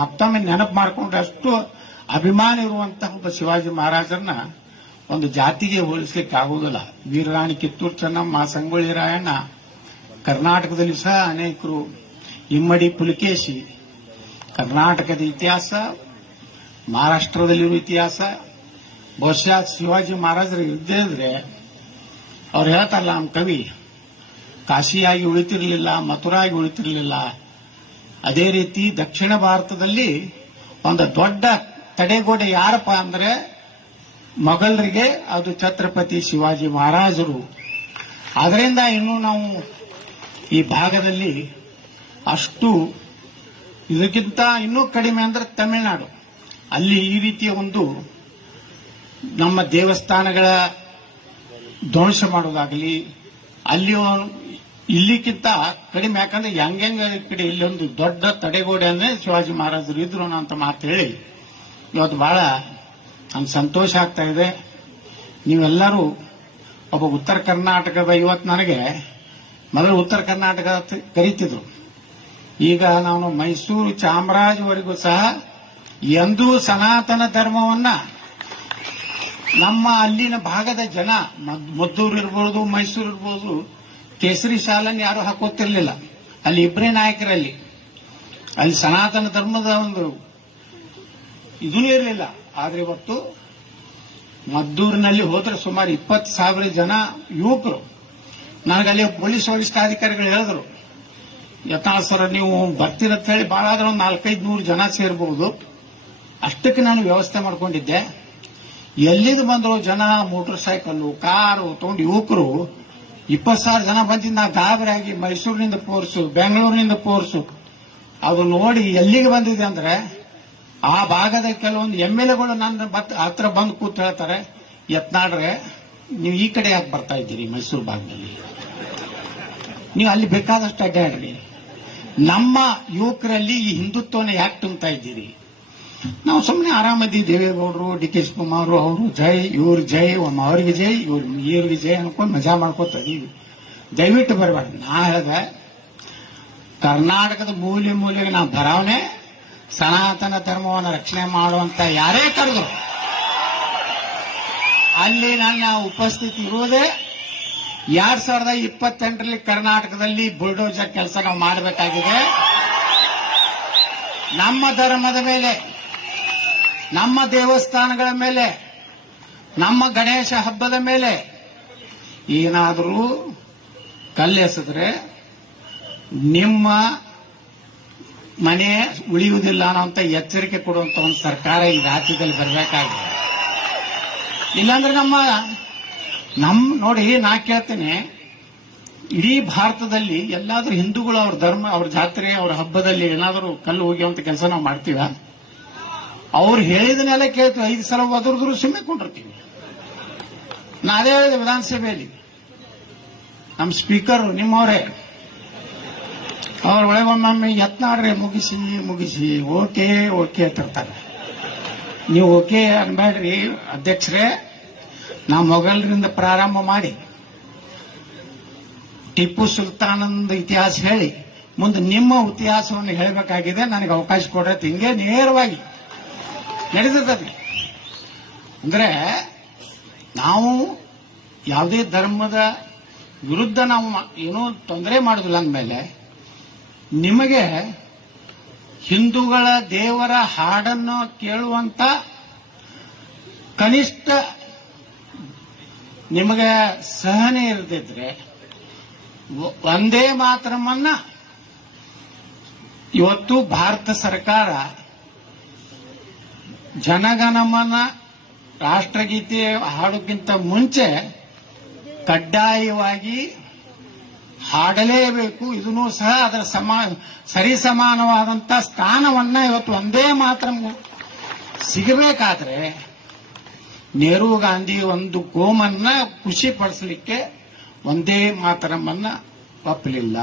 ಮತ್ತೊಮ್ಮೆ ನೆನಪು ಮಾಡಿಕೊಂಡಷ್ಟು ಅಭಿಮಾನ ಇರುವಂತಹ ಒಬ್ಬ ಶಿವಾಜಿ ಮಹಾರಾಜರನ್ನ ಒಂದು ಜಾತಿಗೆ ಹೋಲಿಸಲಿಕ್ಕೆ ಆಗುವುದಿಲ್ಲ. ವೀರರಾಣಿ ಕಿತ್ತೂರು ಚೆನ್ನಮ್ಮ, ಸಂಗೊಳ್ಳಿ ರಾಯಣ್ಣ, ಕರ್ನಾಟಕದಲ್ಲಿ ಸಹ ಅನೇಕರು, ಇಮ್ಮಡಿ ಪುಲಿಕೇಶಿ, ಕರ್ನಾಟಕದ ಇತಿಹಾಸ, ಮಹಾರಾಷ್ಟ್ರದಲ್ಲಿರುವ ಇತಿಹಾಸ. ಬಹುಶಃ ಶಿವಾಜಿ ಮಹಾರಾಜರು ಇದ್ದೇ ಇದ್ರೆ ಅವ್ರು ಹೇಳ್ತಾರಲ್ಲ ನಮ್ಮ ಕವಿ, ಕಾಶಿಯಾಗಿ ಉಳಿತಿರಲಿಲ್ಲ, ಮಥುರಾಗಿ ಉಳಿತಿರಲಿಲ್ಲ. ಅದೇ ರೀತಿ ದಕ್ಷಿಣ ಭಾರತದಲ್ಲಿ ಒಂದು ದೊಡ್ಡ ತಡೆಗೋಡೆ ಯಾರಪ್ಪ ಅಂದ್ರೆ ಮೊಘಲರಿಗೆ, ಅದು ಛತ್ರಪತಿ ಶಿವಾಜಿ ಮಹಾರಾಜರು. ಅದರಿಂದ ಇನ್ನೂ ನಾವು ಈ ಭಾಗದಲ್ಲಿ ಅಷ್ಟು, ಇದಕ್ಕಿಂತ ಇನ್ನೂ ಕಡಿಮೆ ಅಂದ್ರೆ ತಮಿಳುನಾಡು, ಅಲ್ಲಿ ಈ ರೀತಿಯ ಒಂದು ನಮ್ಮ ದೇವಸ್ಥಾನಗಳ ಧ್ವಂಸ ಮಾಡೋದಾಗಲಿ, ಅಲ್ಲಿ ಇಲ್ಲಿಕ್ಕಿಂತ ಕಡಿಮೆ. ಯಾಕಂದ್ರೆ ಹೆಂಗ ಈ ಕಡೆ ಇಲ್ಲೊಂದು ದೊಡ್ಡ ತಡೆಗೋಡೆ ಅಂದ್ರೆ ಶಿವಾಜಿ ಮಹಾರಾಜರು ಇದ್ರು ಅಂತ ಮಾತು ಹೇಳಿ ಇವತ್ತು ಬಹಳ ನಮ್ಗೆ ಸಂತೋಷ ಆಗ್ತಾ ಇದೆ. ನೀವೆಲ್ಲರೂ ಒಬ್ಬ ಉತ್ತರ ಕರ್ನಾಟಕದ, ಇವತ್ತು ನನಗೆ ಮೊದಲು ಉತ್ತರ ಕರ್ನಾಟಕ ಕರೀತಿದ್ರು. ಈಗ ನಾನು ಮೈಸೂರು, ಚಾಮರಾಜವರೆಗೂ ಸಹ ಎಂದೂ ಸನಾತನ ಧರ್ಮವನ್ನ ನಮ್ಮ ಅಲ್ಲಿನ ಭಾಗದ ಜನ, ಮದ್ದೂರು ಇರ್ಬೋದು, ಮೈಸೂರು ಇರ್ಬೋದು, ಕೇಸರಿ ಶಾಲನ್ನು ಯಾರು ಹಾಕೋತಿರ್ಲಿಲ್ಲ. ಅಲ್ಲಿ ಇಬ್ಬರೇ ನಾಯಕರಲ್ಲಿ, ಅಲ್ಲಿ ಸನಾತನ ಧರ್ಮದ ಒಂದು ಇದೂ ಇರಲಿಲ್ಲ. ಆದ್ರೆ ಇವತ್ತು ಮದ್ದೂರಿನಲ್ಲಿ ಹೋದ್ರೆ ಸುಮಾರು 20,000 ಜನ ಯುವಕರು. ನನಗಲ್ಲಿ ಪೊಲೀಸ್ ವರಿಷ್ಠಾಧಿಕಾರಿಗಳು ಹೇಳಿದ್ರು, ಯತ್ನಾಳ್ ಸರ್ ನೀವು ಬರ್ತೀರಂತ ಹೇಳಿ ಬಹಳ ಆದ್ರೆ ಒಂದು 400-500 ಜನ ಸೇರ್ಬಹುದು. ಅಷ್ಟಕ್ಕೆ ನಾನು ವ್ಯವಸ್ಥೆ ಮಾಡ್ಕೊಂಡಿದ್ದೆ. ಎಲ್ಲಿಂದ ಬಂದ್ರು ಜನ, ಮೋಟರ್ ಸೈಕಲ್ಲು, ಕಾರು ತಗೊಂಡು ಯುವಕರು 20,000 ಜನ ಬಂದಿದ್ದು. ನಾ ಗಾಬರಿಯಾಗಿ ಮೈಸೂರಿನಿಂದ ಫೋರ್ಸು, ಬೆಂಗಳೂರಿನಿಂದ ಫೋರ್ಸು, ಅದು ನೋಡಿ ಎಲ್ಲಿಗೆ ಬಂದಿದೆ ಅಂದ್ರೆ ಆ ಭಾಗದ ಕೆಲವೊಂದು MLAಗಳು ನನ್ನ ಹತ್ರ ಬಂದು ಕೂತ್ ಹೇಳ್ತಾರೆ, ಯತ್ನಾಳ್ರೆ ನೀವು ಈ ಕಡೆ ಯಾಕೆ ಬರ್ತಾ ಇದ್ದೀರಿ, ಮೈಸೂರು ಭಾಗದಲ್ಲಿ ನೀವು ಅಲ್ಲಿ ಬೇಕಾದಷ್ಟು ಅಡ್ಡಾಡ್ರಿ, ನಮ್ಮ ಯುವಕರಲ್ಲಿ ಈ ಹಿಂದುತ್ವನ ಯಾಕೆ ತುಂಬ್ತಾ ಇದ್ದೀರಿ. ನಾವು ಸುಮ್ಮನೆ ಆರಾಮದಿ, ದೇವೇಗೌಡರು, DK ಶಿವಕುಮಾರ್ ಅವರು ಜೈ, ಇವ್ರ ಜೈ, ಅವ್ರಿಗೆ ಜೈ, ಇವ್ರಿಗೆ ಜೈ ಅನ್ಕೊಂಡು ಮಜಾ ಮಾಡ್ಕೋತ ಇದೀವಿ. ದಯವಿಟ್ಟು ಬರಬೇಡ. ನಾ ಹೇಳಿದೆ, ಕರ್ನಾಟಕದ ಮೂಲೆಗೆ ನಾವು ಬರಾವನೆ ಸನಾತನ ಧರ್ಮವನ್ನು ರಕ್ಷಣೆ ಮಾಡುವಂತ ಯಾರೇ ಕರೆದ್ರು ಅಲ್ಲಿ ನನ್ನ ಉಪಸ್ಥಿತಿ ಇರುವುದೇ. 2028ರಲ್ಲಿ ಕರ್ನಾಟಕದಲ್ಲಿ ಬುಲ್ಡೋಜರ್ ಕೆಲಸ ನಾವು ಮಾಡಬೇಕಾಗಿದೆ. ನಮ್ಮ ಧರ್ಮದ ಮೇಲೆ, ನಮ್ಮ ದೇವಸ್ಥಾನಗಳ ಮೇಲೆ, ನಮ್ಮ ಗಣೇಶ ಹಬ್ಬದ ಮೇಲೆ ಏನಾದರೂ ಕಲ್ಲೆಸೆದ್ರೆ ನಿಮ್ಮ ಮನೆ ಉಳಿಯುವುದಿಲ್ಲ ಅನ್ನೋಂಥ ಎಚ್ಚರಿಕೆ ಕೊಡುವಂತ ಒಂದು ಸರ್ಕಾರ ಈ ರಾಜ್ಯದಲ್ಲಿ ಬರಬೇಕಾಗಿದೆ. ಇಲ್ಲಾಂದ್ರೆ ನಮ್ಮ ನೋಡಿ, ನಾ ಕೇಳ್ತೇನೆ, ಇಡೀ ಭಾರತದಲ್ಲಿ ಎಲ್ಲಾದ್ರೂ ಹಿಂದೂಗಳು ಅವ್ರ ಧರ್ಮ, ಅವ್ರ ಜಾತ್ರೆ, ಅವ್ರ ಹಬ್ಬದಲ್ಲಿ ಏನಾದರೂ ಕಲ್ಲು ಹೋಗಿಯುವಂತ ಕೆಲಸ ನಾವು ಮಾಡ್ತೀವ? ಅವ್ರು ಹೇಳಿದನ್ನೆಲ್ಲ ಕೇಳ್ತೀವಿ. 5 ಸಲ ಒದರಿದ್ರು ಸುಮ್ಮನೆ ಕೊಂಡಿರ್ತೀವಿ. ನಾ ಅದೇ ಹೇಳಿದೆ ವಿಧಾನಸಭೆಯಲ್ಲಿ, ನಮ್ಮ ಸ್ಪೀಕರ್ ನಿಮ್ಮವರೇ, ಅವ್ರ ಒಳಗೊಮ್ಮೆ ಯತ್ನಾಡ್ರೆ ಮುಗಿಸಿ ಓಕೆ ಅಂತಿರ್ತಾರೆ. ನೀವು ಓಕೆ ಅನ್ಬೇಡ್ರಿ ಅಧ್ಯಕ್ಷರೇ. ನಾವು ಮೊಘಲರಿಂದ ಪ್ರಾರಂಭ ಮಾಡಿ ಟಿಪ್ಪು ಸುಲ್ತಾನಂದ ಇತಿಹಾಸ ಹೇಳಿ ಮುಂದೆ ನಿಮ್ಮ ಇತಿಹಾಸವನ್ನು ಹೇಳಬೇಕಾಗಿದೆ. ನನಗೆ ಅವಕಾಶ ಕೊಡ್ರೆ ಹಿಂಗೆ ನೇರವಾಗಿ ನಡೆದಿರ್ತದೆ. ಅಂದ್ರೆ ನಾವು ಯಾವುದೇ ಧರ್ಮದ ವಿರುದ್ಧ ನಾವು ಏನೂ ತೊಂದರೆ ಮಾಡುದಿಲ್ಲ ಅಂದಮೇಲೆ ನಿಮಗೆ ಹಿಂದೂಗಳ ದೇವರ ಹಾಡನ್ನು ಕೇಳುವಂತ ಕನಿಷ್ಠ ನಿಮಗೆ ಸಹನೆ ಇರದಿದ್ರೆ ಒಂದೇ ಮಾತರಮನ್ನ ಇವತ್ತು ಭಾರತ ಸರ್ಕಾರ ಜನಗಣಮನ ರಾಷ್ಟ್ರಗೀತೆ ಹಾಡೋಕ್ಕಿಂತ ಮುಂಚೆ ಕಡ್ಡಾಯವಾಗಿ ಹಾಡಲೇಬೇಕು. ಇದನ್ನು ಸಹ ಅದರ ಸರಿಸಮಾನವಾದಂತಹ ಸ್ಥಾನವನ್ನ ಇವತ್ತು ಒಂದೇ ಮಾತ್ರ ಸಿಗಬೇಕಾದ್ರೆ ನೆಹರು ಗಾಂಧಿ ಒಂದು ಗೋಮನ್ನ ಖುಷಿ ಪಡಿಸಲಿಕ್ಕೆ ಒಂದೇ ಮಾತರಮನ್ನ ಒಪ್ಪಲಿಲ್ಲ.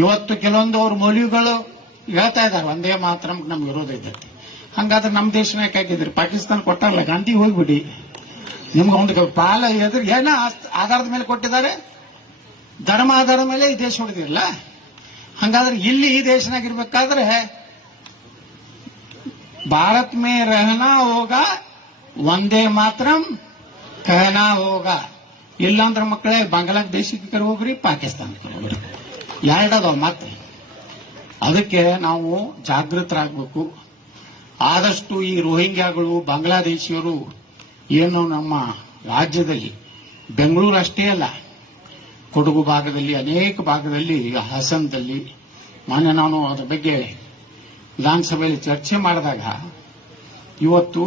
ಇವತ್ತು ಕೆಲವೊಂದು ಅವ್ರ ಮೌಲ್ಯಗಳು ಹೇಳ್ತಾ ಇದ್ದಾರೆ ಒಂದೇ ಮಾತ್ರ ನಮ್ಗೆ ವಿರೋಧ ಇದ್ದೈತಿ. ಹಂಗಾದ್ರೆ ನಮ್ಮ ದೇಶನ ಯಾಕಿದ್ರಿ? ಪಾಕಿಸ್ತಾನ ಕೊಟ್ಟಾರಲ್ಲ, ಗಾಂಧಿ ಹೋಗ್ಬಿಡಿ, ನಿಮ್ಗೆ ಒಂದು ಪಾಲ ಎದುರು ಏನ ಆಧಾರದ ಮೇಲೆ ಕೊಟ್ಟಿದ್ದಾರೆ, ಧರ್ಮ ಆಧಾರದ ಮೇಲೆ ಈ ದೇಶ ಹೊಡೆದಿರಲ್ಲ. ಹಂಗಾದ್ರೆ ಇಲ್ಲಿ ಈ ದೇಶನಾಗಿರ್ಬೇಕಾದ್ರೆ ಭಾರತ್ ಮೇ ರಹನಾ ಹೋಗ ಒಂದೇ ಮಾತ್ರ ಕಹನಾ ಹೋಗ, ಇಲ್ಲಾಂದ್ರೆ ಮಕ್ಕಳೇ ಬಾಂಗ್ಲಾದೇಶಕ್ಕೆ ಹೋಗ್ರಿ, ಪಾಕಿಸ್ತಾನಕ್ಕೆ ಹೋಗ್ರಿ, ಎರಡದವ ಮತ್ತೆ. ಅದಕ್ಕೆ ನಾವು ಜಾಗೃತರಾಗಬೇಕು. ಆದಷ್ಟು ಈ ರೋಹಿಂಗ್ಯಾಗಳು ಬಾಂಗ್ಲಾದೇಶಿಯರು ಏನು ನಮ್ಮ ರಾಜ್ಯದಲ್ಲಿ ಬೆಂಗಳೂರು ಅಷ್ಟೇ ಅಲ್ಲ, ಕೊಡಗು ಭಾಗದಲ್ಲಿ ಅನೇಕ ಭಾಗದಲ್ಲಿ, ಹಾಸನದಲ್ಲಿ ಮಾನ್ಯ ನಾನು ಅದರ ಬಗ್ಗೆ ವಿಧಾನಸಭೆಯಲ್ಲಿ ಚರ್ಚೆ ಮಾಡಿದಾಗ ಇವತ್ತು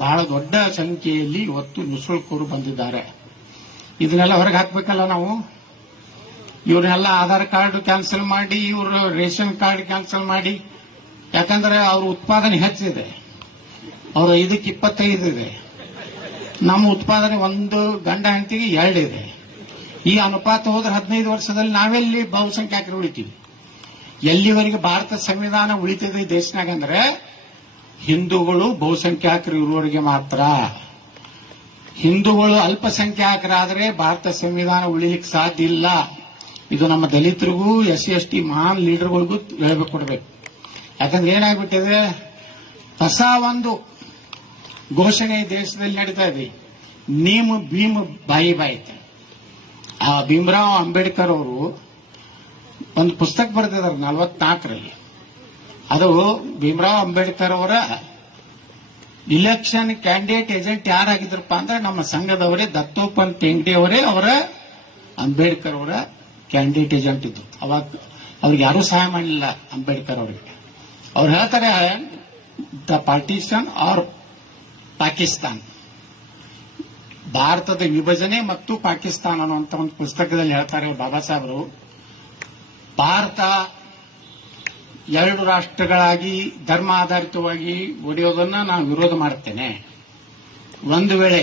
ಬಹಳ ದೊಡ್ಡ ಸಂಖ್ಯೆಯಲ್ಲಿ ಇವತ್ತು ನುಸುಳುಕೋರು ಬಂದಿದ್ದಾರೆ. ಇದನ್ನೆಲ್ಲ ಹೊರಗೆ ಹಾಕಬೇಕಲ್ಲ ನಾವು. ಇವ್ರನ್ನೆಲ್ಲ ಆಧಾರ್ ಕಾರ್ಡ್ ಕ್ಯಾನ್ಸಲ್ ಮಾಡಿ, ಇವರು ರೇಷನ್ ಕಾರ್ಡ್ ಕ್ಯಾನ್ಸಲ್ ಮಾಡಿ, ಯಾಕಂದ್ರೆ ಅವ್ರ ಉತ್ಪಾದನೆ ಹೆಚ್ಚಿದೆ, ಅವ್ರ ಇದಕ್ಕೆ 25 ಇದೆ, ನಮ್ಮ ಉತ್ಪಾದನೆ ಒಂದು ಗಂಡ ಹೆಂಡತಿಗೆ 2 ಇದೆ. ಈ ಅನುಪಾತ ಹೋದ್ರೆ 15 ವರ್ಷದಲ್ಲಿ ನಾವೆಲ್ಲಿ ಬಹುಸಂಖ್ಯಾತರು ಉಳಿತೀವಿ? ಎಲ್ಲಿವರೆಗೆ ಭಾರತ ಸಂವಿಧಾನ ಉಳಿತಿದೆ ಈ ದೇಶನಾಗ ಅಂದ್ರೆ ಹಿಂದೂಗಳು ಬಹುಸಂಖ್ಯಾತರು ಇರುವವರೆಗೆ ಮಾತ್ರ. ಹಿಂದೂಗಳು ಅಲ್ಪಸಂಖ್ಯಾತರಾದರೆ ಭಾರತ ಸಂವಿಧಾನ ಉಳಿಲಿಕ್ಕೆ ಸಾಧ್ಯ ಇಲ್ಲ. ಇದು ನಮ್ಮ ದಲಿತರಿಗೂ SC/ST ಮಹಾನ್ ಲೀಡರ್ಗಳಿಗೂ ಕೊಡಬೇಕು. ಯಾಕಂದ್ರೆ ಏನಾಗ್ಬಿಟ್ಟಿದೆ, ಹೊಸ ಒಂದು ಘೋಷಣೆ ದೇಶದಲ್ಲಿ ನಡೀತಾ ಇದೆ, ನೀಮ್ ಭೀಮ್ ಬಾಯಿ ಬಾಯಿತೆ. ಆ ಭೀಮರಾವ್ ಅಂಬೇಡ್ಕರ್ ಅವರು ಒಂದು ಪುಸ್ತಕ ಬರೆದಿದ್ದಾರೆ 44ರಲ್ಲಿ. ಅದು ಭೀಮರಾವ್ ಅಂಬೇಡ್ಕರ್ ಅವರ ಇಲೆಕ್ಷನ್ ಕ್ಯಾಂಡಿಡೇಟ್ ಏಜೆಂಟ್ ಯಾರಾಗಿದ್ರಪ್ಪ ಅಂದ್ರೆ ನಮ್ಮ ಸಂಘದವರೇ ದತ್ತೋಪಂತ್ ಹೆಂಗಡೆ ಅವರೇ ಅವರ ಅಂಬೇಡ್ಕರ್ ಅವರ ಕ್ಯಾಂಡಿಡೇಟ್ ಏಜೆಂಟ್ ಇದ್ರು. ಅವಾಗ ಅವ್ರಿಗೆ ಯಾರೂ ಸಹಾಯ ಮಾಡಲಿಲ್ಲ ಅಂಬೇಡ್ಕರ್ ಅವರಿಗೆ. ಅವ್ರು ಹೇಳ್ತಾರೆ, ದ ಪಾರ್ಟಿಷನ್ ಆರ್ ಪಾಕಿಸ್ತಾನ್, ಭಾರತದ ವಿಭಜನೆ ಮತ್ತು ಪಾಕಿಸ್ತಾನ ಅನ್ನುವಂತ ಒಂದು ಪುಸ್ತಕದಲ್ಲಿ ಹೇಳ್ತಾರೆ ಬಾಬಾ ಸಾಹೇಬರು. ಭಾರತ 2 ರಾಷ್ಟ್ರಗಳಾಗಿ ಧರ್ಮ ಆಧಾರಿತವಾಗಿ ಒಡೆಯೋದನ್ನ ನಾನು ವಿರೋಧ ಮಾಡುತ್ತೇನೆ. ಒಂದು ವೇಳೆ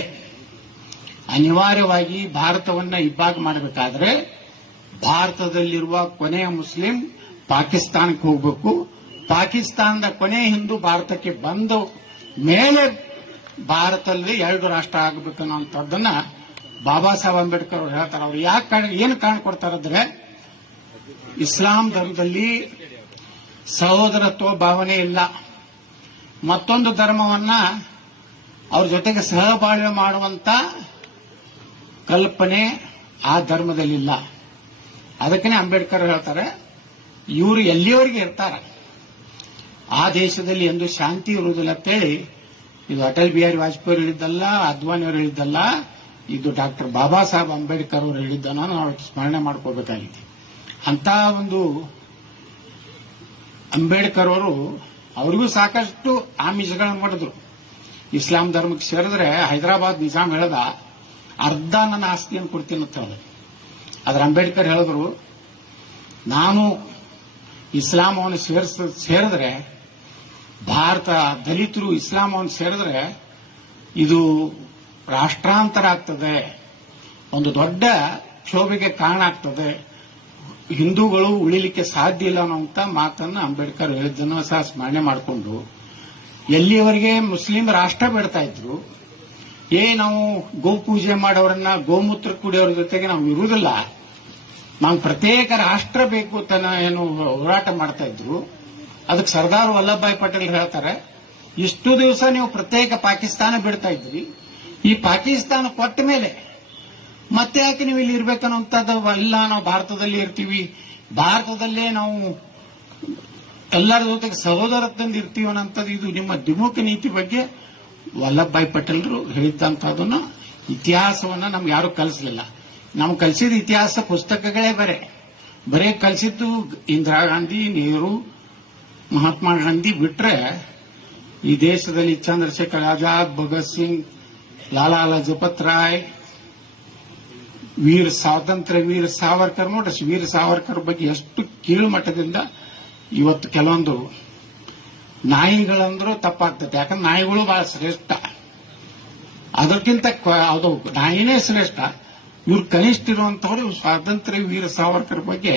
ಅನಿವಾರ್ಯವಾಗಿ ಭಾರತವನ್ನ ಇಬ್ಬಾಗ ಮಾಡಬೇಕಾದ್ರೆ ಭಾರತದಲ್ಲಿರುವ ಕೊನೆಯ ಮುಸ್ಲಿಂ ಪಾಕಿಸ್ತಾನಕ್ಕೆ ಹೋಗಬೇಕು, ಪಾಕಿಸ್ತಾನದ ಕೊನೆಯ ಹಿಂದೂ ಭಾರತಕ್ಕೆ ಬಂದ ಮೇಲೆ ಭಾರತದಲ್ಲಿ 2 ರಾಷ್ಟ್ರ ಆಗಬೇಕು ಅನ್ನೋಂಥದ್ದನ್ನ ಬಾಬಾ ಸಾಹೇಬ್ ಅಂಬೇಡ್ಕರ್ ಅವರು ಹೇಳ್ತಾರೆ. ಅವ್ರು ಏನು ಕಾರಣ ಕೊಡ್ತಾರಂದ್ರೆ, ಇಸ್ಲಾಂ ಧರ್ಮದಲ್ಲಿ ಸಹೋದರತ್ವ ಭಾವನೆ ಇಲ್ಲ, ಮತ್ತೊಂದು ಧರ್ಮವನ್ನ ಅವ್ರ ಜೊತೆಗೆ ಸಹಬಾಳ್ವೆ ಮಾಡುವಂತ ಕಲ್ಪನೆ ಆ ಧರ್ಮದಲ್ಲಿಲ್ಲ. ಅದಕ್ಕೆ ಅಂಬೇಡ್ಕರ್ ಹೇಳ್ತಾರೆ, ಇವರು ಎಲ್ಲಿಯವರೆಗೆ ಇರ್ತಾರೆ ಆ ದೇಶದಲ್ಲಿ ಎಂದು ಶಾಂತಿ ಇರುವುದಿಲ್ಲ ಅಂತೇಳಿ. ಇದು ಅಟಲ್ ಬಿಹಾರಿ ವಾಜಪೇಯಿ ಹೇಳಿದ್ದಲ್ಲ, ಅದ್ವಾನಿ ಅವರು ಹೇಳಿದ್ದಲ್ಲ, ಇದು ಡಾಕ್ಟರ್ ಬಾಬಾ ಸಾಹೇಬ್ ಅಂಬೇಡ್ಕರ್ ಅವರು ಹೇಳಿದ್ದನ್ನು ನಾವು ಸ್ಮರಣೆ ಮಾಡ್ಕೋಬೇಕಾಗಿದೆ. ಅಂತ ಒಂದು ಅಂಬೇಡ್ಕರ್ ಅವರು ಅವ್ರಿಗೂ ಸಾಕಷ್ಟು ಆಮಿಷಗಳನ್ನು ಮಾಡಿದ್ರು. ಇಸ್ಲಾಂ ಧರ್ಮಕ್ಕೆ ಸೇರಿದ್ರೆ ಹೈದರಾಬಾದ್ ನಿಜಾಮ್ ಹೇಳ್ದ ಅರ್ಧ ನನ್ನ ಆಸ್ತಿಯನ್ನು ಕೊಡ್ತೀನಿ ಅಂತ ಹೇಳಿದ್ರು. ಆದ್ರೆ ಅಂಬೇಡ್ಕರ್ ಹೇಳಿದ್ರು, ನಾನು ಇಸ್ಲಾಮವನ್ನು ಸೇರಿದ್ರೆ ಭಾರತ ದಲಿತರು ಇಸ್ಲಾಮವನ್ನು ಸೇರಿದ್ರೆ ಇದು ರಾಷ್ಟ್ರಾಂತರ ಆಗ್ತದೆ, ಒಂದು ದೊಡ್ಡ ಕ್ಷೋಭೆಗೆ ಕಾರಣ ಆಗ್ತದೆ, ಹಿಂದೂಗಳು ಉಳಿಲಿಕ್ಕೆ ಸಾಧ್ಯ ಇಲ್ಲ ಅನ್ನುವಂತ ಮಾತನ್ನು ಅಂಬೇಡ್ಕರ್ ಹೇಳಿದ್ದನ್ನು ಸಹ ಸ್ಮರಣೆ ಮಾಡಿಕೊಂಡು ಎಲ್ಲಿಯವರೆಗೆ ಮುಸ್ಲಿಂ ರಾಷ್ಟ್ರ ಬೇಡ್ತಾ ಇದ್ರು, ನಾವು ಗೋ ಪೂಜೆ ಮಾಡೋರನ್ನ ಗೋಮೂತ್ರ ಕುಡಿಯೋರ ಜೊತೆಗೆ ನಾವು ಇರುವುದಿಲ್ಲ, ನಾವು ಪ್ರತ್ಯೇಕ ರಾಷ್ಟ್ರ ಬೇಕು ಅಂತ ಏನು ಹೋರಾಟ ಮಾಡ್ತಾ ಇದ್ರು. ಅದಕ್ಕೆ ಸರ್ದಾರ್ ವಲ್ಲಭಭಾಯಿ ಪಟೇಲ್ ಹೇಳ್ತಾರೆ, ಇಷ್ಟು ದಿವಸ ನೀವು ಪ್ರತ್ಯೇಕ ಪಾಕಿಸ್ತಾನ ಬಿಡ್ತಾ ಇದ್ರಿ. ಈ ಪಾಕಿಸ್ತಾನ ಕೊಟ್ಟ ಮೇಲೆ ಮತ್ತೆ ಯಾಕೆ ನೀವು ಇಲ್ಲಿ ಇರ್ಬೇಕನ್ನುವಂಥದ್ದು? ಇಲ್ಲ, ನಾವು ಭಾರತದಲ್ಲಿ ಇರ್ತೀವಿ, ಭಾರತದಲ್ಲೇ ನಾವು ಎಲ್ಲರ ಜೊತೆಗೆ ಸಹೋದರತ್ವದಿಂದ ಇರ್ತೀವಿ ಅನ್ನೋಂಥದ್ದು ಇದು ನಿಮ್ಮ ದ್ವಿಮುಖ ನೀತಿ ಬಗ್ಗೆ ವಲ್ಲಭಭಾಯಿ ಪಟೇಲ್ರು ಹೇಳಿದ್ದಂಥದ್ದನ್ನ ಇತಿಹಾಸವನ್ನ ನಮ್ಗೆ ಯಾರು ಕಲಿಸಲಿಲ್ಲ. ನಮ್ಗೆ ಕಲಿಸಿದ ಇತಿಹಾಸ ಪುಸ್ತಕಗಳೇ ಬರೇ ಕಲಿಸಿದ್ದು ಇಂದಿರಾ ಗಾಂಧಿ, ನೆಹರು, ಮಹಾತ್ಮ ಗಾಂಧಿ ಬಿಟ್ರೆ ಈ ದೇಶದಲ್ಲಿ ಚಂದ್ರಶೇಖರ್ ಆಜಾದ್, ಭಗತ್ ಸಿಂಗ್, ಲಾಲಾ ಲಜಪತ್ ರಾಯ್, ಸ್ವಾತಂತ್ರ್ಯ ವೀರ ಸಾವರ್ಕರ್, ನೋಡ್ರಿ ವೀರ ಸಾವರ್ಕರ್ ಬಗ್ಗೆ ಎಷ್ಟು ಕೀಳು ಮಟ್ಟದಿಂದ ಇವತ್ತು ಕೆಲವೊಂದು ನಾಯಿಗಳಂದ್ರೂ ತಪ್ಪಾಗ್ತದೆ. ಯಾಕಂದ್ರೆ ನಾಯಿಗಳು ಬಹಳ ಶ್ರೇಷ್ಠ, ಅದಕ್ಕಿಂತ ಅದು ನಾಯಿನೇ ಶ್ರೇಷ್ಠ. ಇವ್ರು ಕನಿಷ್ಠ ಇರುವಂತವ್ರು ಸ್ವಾತಂತ್ರ್ಯ ವೀರ ಸಾವರ್ಕರ್ ಬಗ್ಗೆ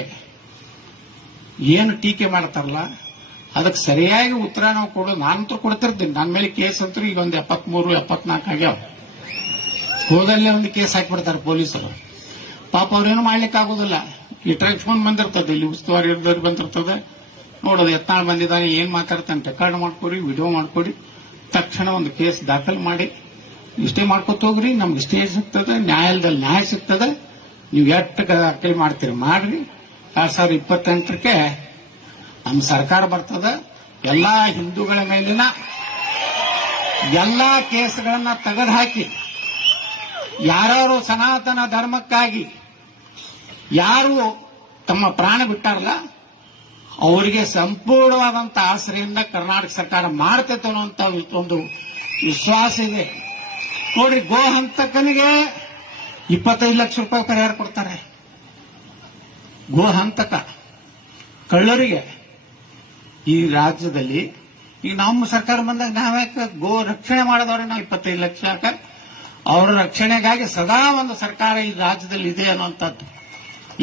ಏನು ಟೀಕೆ ಮಾಡ್ತಾರಲ್ಲ ಅದಕ್ಕೆ ಸರಿಯಾಗಿ ಉತ್ತರ ನಾವು ಕೊಡೋದು. ನಾನಂತೂ ಕೊಡ್ತಿರ್ತೀನಿ. ನನ್ನ ಮೇಲೆ ಕೇಸ್ ಅಂತೂ ಈಗ ಒಂದು 73, 74 ಆಗ್ಯಾವ. ಹೋದಲ್ಲೇ ಒಂದು ಕೇಸ್ ಹಾಕಿಬಿಡ್ತಾರೆ ಪೊಲೀಸರು. ಪಾಪ ಅವ್ರೇನು ಮಾಡ್ಲಿಕ್ಕೆ ಆಗೋದಿಲ್ಲ. ಈ ಟ್ರಕ್ಸ್ಕೊಂಡು ಬಂದಿರ್ತದೆ, ಇಲ್ಲಿ ಉಸ್ತುವಾರಿ ಇರ್ದವ್ರು ಬಂದಿರ್ತದೆ, ನೋಡೋದು ಎತ್ನಾಳ್ ಬಂದಿದ್ದಾನೆ, ಏನ್ ಮಾತಾಡ್ತಾನೆ ರೆಕಾರ್ಡ್ ಮಾಡ್ಕೊಡಿ, ವಿಡಿಯೋ ಮಾಡ್ಕೊಡಿ, ತಕ್ಷಣ ಒಂದು ಕೇಸ್ ದಾಖಲು ಮಾಡಿ ಇಷ್ಟೇ ಮಾಡ್ಕೊತ ಹೋಗ್ರಿ. ನಮ್ಗೆ ಇಷ್ಟೇ ಸಿಗ್ತದೆ, ನ್ಯಾಯಾಲಯದಲ್ಲಿ ನ್ಯಾಯ ಸಿಗ್ತದೆ, ನೀವು ಎಷ್ಟು ದಾಖಲೆ ಮಾಡ್ತೀರಿ ಮಾಡ್ರಿ. 2028ಕ್ಕೆ ನಮ್ಮ ಸರ್ಕಾರ ಬರ್ತದೆ. ಎಲ್ಲಾ ಹಿಂದೂಗಳ ಮೇಲಿನ ಎಲ್ಲಾ ಕೇಸ್ಗಳನ್ನ ತೆಗೆದುಹಾಕಿ ಯಾರು ಸನಾತನ ಧರ್ಮಕ್ಕಾಗಿ ಯಾರು ತಮ್ಮ ಪ್ರಾಣ ಬಿಟ್ಟಾರಲ್ಲ ಅವರಿಗೆ ಸಂಪೂರ್ಣವಾದಂತ ಆಶ್ರಯದಿಂದ ಕರ್ನಾಟಕ ಸರ್ಕಾರ ಮಾಡ್ತೈತೆ ಅನ್ನುವಂತ ಒಂದು ವಿಶ್ವಾಸ ಇದೆ. ನೋಡ್ರಿ, ಗೋ ಹಂತಕನಿಗೆ 25 ಲಕ್ಷ ರೂಪಾಯಿ ಪರಿಹಾರ ಕೊಡ್ತಾರೆ. ಗೋ ಹಂತಕ ಕಳ್ಳರಿಗೆ ಈ ರಾಜ್ಯದಲ್ಲಿ ಈಗ ನಮ್ಮ ಸರ್ಕಾರ ಬಂದಾಗ ನಾವ್ಯಾಕೆ ಗೋ ರಕ್ಷಣೆ ಮಾಡಿದವ್ರೆ ನಾವು 25 ಲಕ್ಷ ಅವರ ರಕ್ಷಣೆಗಾಗಿ ಸದಾ ಒಂದು ಸರ್ಕಾರ ಈ ರಾಜ್ಯದಲ್ಲಿ ಇದೆ ಅನ್ನುವಂಥದ್ದು.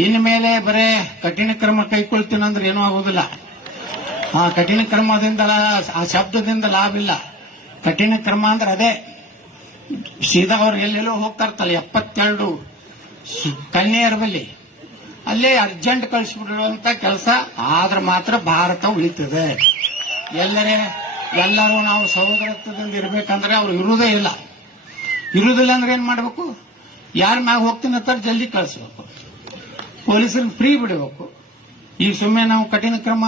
ಇನ್ಮೇಲೆ ಬರೇ ಕಠಿಣ ಕ್ರಮ ಕೈಗೊಳ್ತೀನಂದ್ರೆ ಏನೂ ಆಗುದಿಲ್ಲ. ಆ ಕಠಿಣ ಕ್ರಮದಿಂದ ಆ ಶಬ್ದದಿಂದ ಲಾಭ ಇಲ್ಲ. ಕಠಿಣ ಕ್ರಮ ಅಂದ್ರೆ ಅದೇ ಸೀದಾ ಅವ್ರು ಎಲ್ಲೆಲ್ಲೋ ಹೋಗ್ತಾ ಇರ್ತಲ್ಲ 72 ಕನ್ಯೆಯರ ಬಳಿ ಅಲ್ಲೇ ಅರ್ಜೆಂಟ್ ಕಳಿಸಿಬಿಡುವಂತ ಕೆಲಸ ಆದ್ರೆ ಮಾತ್ರ ಭಾರತ ಉಳಿತದೆ. ಎಲ್ಲರೂ ನಾವು ಸಹೋದರತ್ವದಿಂದ ಇರಬೇಕಂದ್ರೆ ಅವ್ರು ಇರುವುದಿಲ್ಲ ಅಂದ್ರೆ ಏನ್ ಮಾಡಬೇಕು? ಯಾರ ಮ್ಯಾಗ ಹೋಗ್ತೀನಿ ಅಂತಾರೆ ಜಲ್ದಿ ಕಳಿಸ್ಬೇಕು, ಪೊಲೀಸರಿಗೆ ಫ್ರೀ ಬಿಡಬೇಕು. ಈಗ ಸುಮ್ಮನೆ ನಾವು ಕಠಿಣ ಕ್ರಮ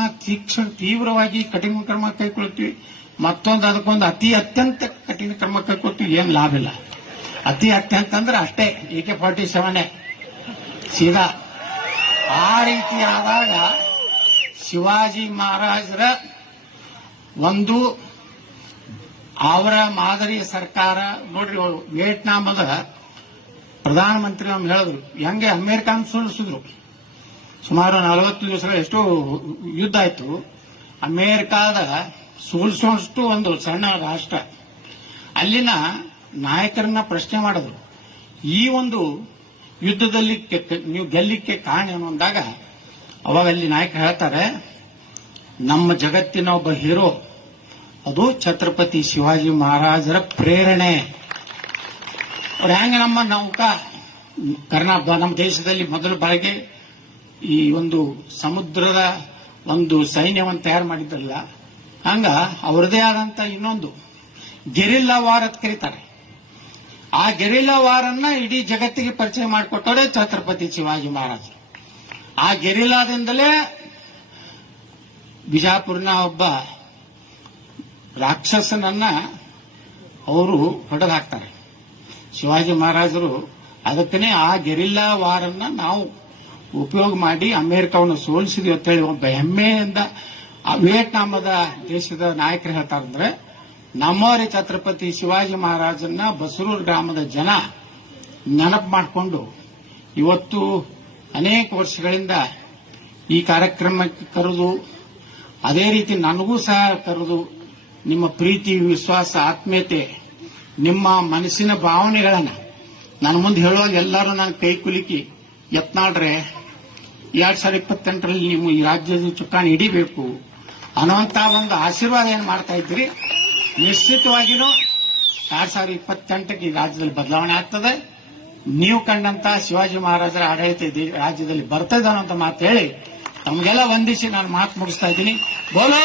ತೀವ್ರವಾಗಿ ಕಠಿಣ ಕ್ರಮ ಕೈಗೊಳ್ತೀವಿ, ಮತ್ತೊಂದು ಅದಕ್ಕೊಂದು ಅತ್ಯಂತ ಕಠಿಣ ಕ್ರಮ ಕೈಗೊಳ್ತೀವಿ, ಏನ್ ಲಾಭ ಇಲ್ಲ. ಅತ್ಯಂತ ಅಂದ್ರೆ ಅಷ್ಟೇ AK-47 ಸೀದಾ. ಆ ರೀತಿ ಆದಾಗ ಶಿವಾಜಿ ಮಹಾರಾಜರ ಒಂದು ಅವರ ಮಾದರಿಯ ಸರ್ಕಾರ ನೋಡ್ರಿ. ವಿಯೆಟ್ನಾಮದ ಪ್ರಧಾನಮಂತ್ರಿ ನಮ್ಗೆ ಹೇಳಿದ್ರು ಹೆಂಗೆ ಅಮೆರಿಕಾನ್ ಸೋಲಿಸಿದ್ರು. ಸುಮಾರು 40 ದಿವಸಗಳ ಎಷ್ಟು ಯುದ್ಧ ಆಯ್ತು. ಅಮೆರಿಕಾದ ಸೋಲಿಸುವಷ್ಟು ಒಂದು ಸಣ್ಣ ರಾಷ್ಟ್ರ. ಅಲ್ಲಿನ ನಾಯಕರನ್ನ ಪ್ರಶ್ನೆ ಮಾಡಿದ್ರು, ಈ ಒಂದು ಯುದ್ಧದಲ್ಲಿ ನೀವು ಗೆಲ್ಲಿಕ್ಕೆ ಕಾರಣ ಏನು ಅಂದಾಗ ಅವಾಗ ಅಲ್ಲಿ ನಾಯಕರು ಹೇಳ್ತಾರೆ, ನಮ್ಮ ಜಗತ್ತಿನ ಒಬ್ಬ ಹೀರೋ ಅದು ಛತ್ರಪತಿ ಶಿವಾಜಿ ಮಹಾರಾಜರ ಪ್ರೇರಣೆ. ಅವ್ರು ಹೆಂಗೆ ನಮ್ಮ ನಮ್ಮ ದೇಶದಲ್ಲಿ ಮೊದಲ ಬಾರಿಗೆ ಈ ಒಂದು ಸಮುದ್ರದ ಒಂದು ಸೈನ್ಯವನ್ನು ತಯಾರು ಮಾಡಿದ್ರಲ್ಲ, ಹಂಗ ಅವರದೇ ಆದಂತ ಇನ್ನೊಂದು ಗೆರಿಲ್ಲಾ ವಾರ್ ಅಂತ ಕರೀತಾರೆ. ಆ ಗೆರಿಲ್ಲಾ ವಾರನ್ನ ಇಡೀ ಜಗತ್ತಿಗೆ ಪರಿಚಯ ಮಾಡಿಕೊಟ್ಟವರೇ ಛತ್ರಪತಿ ಶಿವಾಜಿ ಮಹಾರಾಜರು. ಆ ಗೆರಿಲ್ಲಾದಿಂದಲೇ ಬಿಜಾಪುರ್ನ ಒಬ್ಬ ರಾಕ್ಷಸನನ್ನ ಅವರು ಹೊಡೆದು ಹಾಕ್ತಾರೆ. ಶಿವಾಜಿ ಮಹಾರಾಜರು ಅದಕ್ಕನೇ ಆ ಗೆರಿಲ್ಲಾ ವಾರನ್ನ ನಾವು ಉಪಯೋಗ ಮಾಡಿ ಅಮೆರಿಕವನ್ನು ಸೋಲಿಸಿದ್ವಿ ಅಂತ ಹೇಳಿ ಒಬ್ಬ ಹೆಮ್ಮೆಯಿಂದ ವಿಯೆಟ್ನಾಮದ ದೇಶದ ನಾಯಕರು ಹೇಳ್ತಾರಂದ್ರೆ, ನಮ್ಮವರೇ ಛತ್ರಪತಿ ಶಿವಾಜಿ ಮಹಾರಾಜನ್ನ ಬಸರೂರು ಗ್ರಾಮದ ಜನ ನೆನಪು ಮಾಡಿಕೊಂಡು ಇವತ್ತು ಅನೇಕ ವರ್ಷಗಳಿಂದ ಈ ಕಾರ್ಯಕ್ರಮಕ್ಕೆ ಕರೆದು, ಅದೇ ರೀತಿ ನನಗೂ ಸಹ ಕರೆದು ನಿಮ್ಮ ಪ್ರೀತಿ, ವಿಶ್ವಾಸ, ಆತ್ಮೀಯತೆ, ನಿಮ್ಮ ಮನಸ್ಸಿನ ಭಾವನೆಗಳನ್ನ ನನ್ನ ಮುಂದೆ ಹೇಳುವಾಗ ಎಲ್ಲರೂ ನನ್ನ ಕೈ ಕುಲುಕಿ ಯತ್ನಾಳ್ರೆ 2028ರಲ್ಲಿ ನೀವು ಈ ರಾಜ್ಯದ ಚುಕ್ಕಾಣಿ ಹಿಡಿಬೇಕು ಅನ್ನುವಂತ ಒಂದು ಆಶೀರ್ವಾದ ಏನ್ ಮಾಡ್ತಾ ಇದ್ರಿ. ನಿಶ್ಚಿತವಾಗಿಯೂ 2028ಕ್ಕೆ ಈ ರಾಜ್ಯದಲ್ಲಿ ಬದಲಾವಣೆ ಆಗ್ತದೆ. ನೀವು ಕಂಡಂತ ಶಿವಾಜಿ ಮಹಾರಾಜರ ಆಡಳಿತ ರಾಜ್ಯದಲ್ಲಿ ಬರ್ತದೆ ಅನ್ನೋ ಮಾತು ಹೇಳಿ ತಮಗೆಲ್ಲ ವಂದಿಸಿ ನಾನು ಮಾತು ಮುಗಿಸ್ತಾ ಇದ್ದೀನಿ. ಬೋಲೋ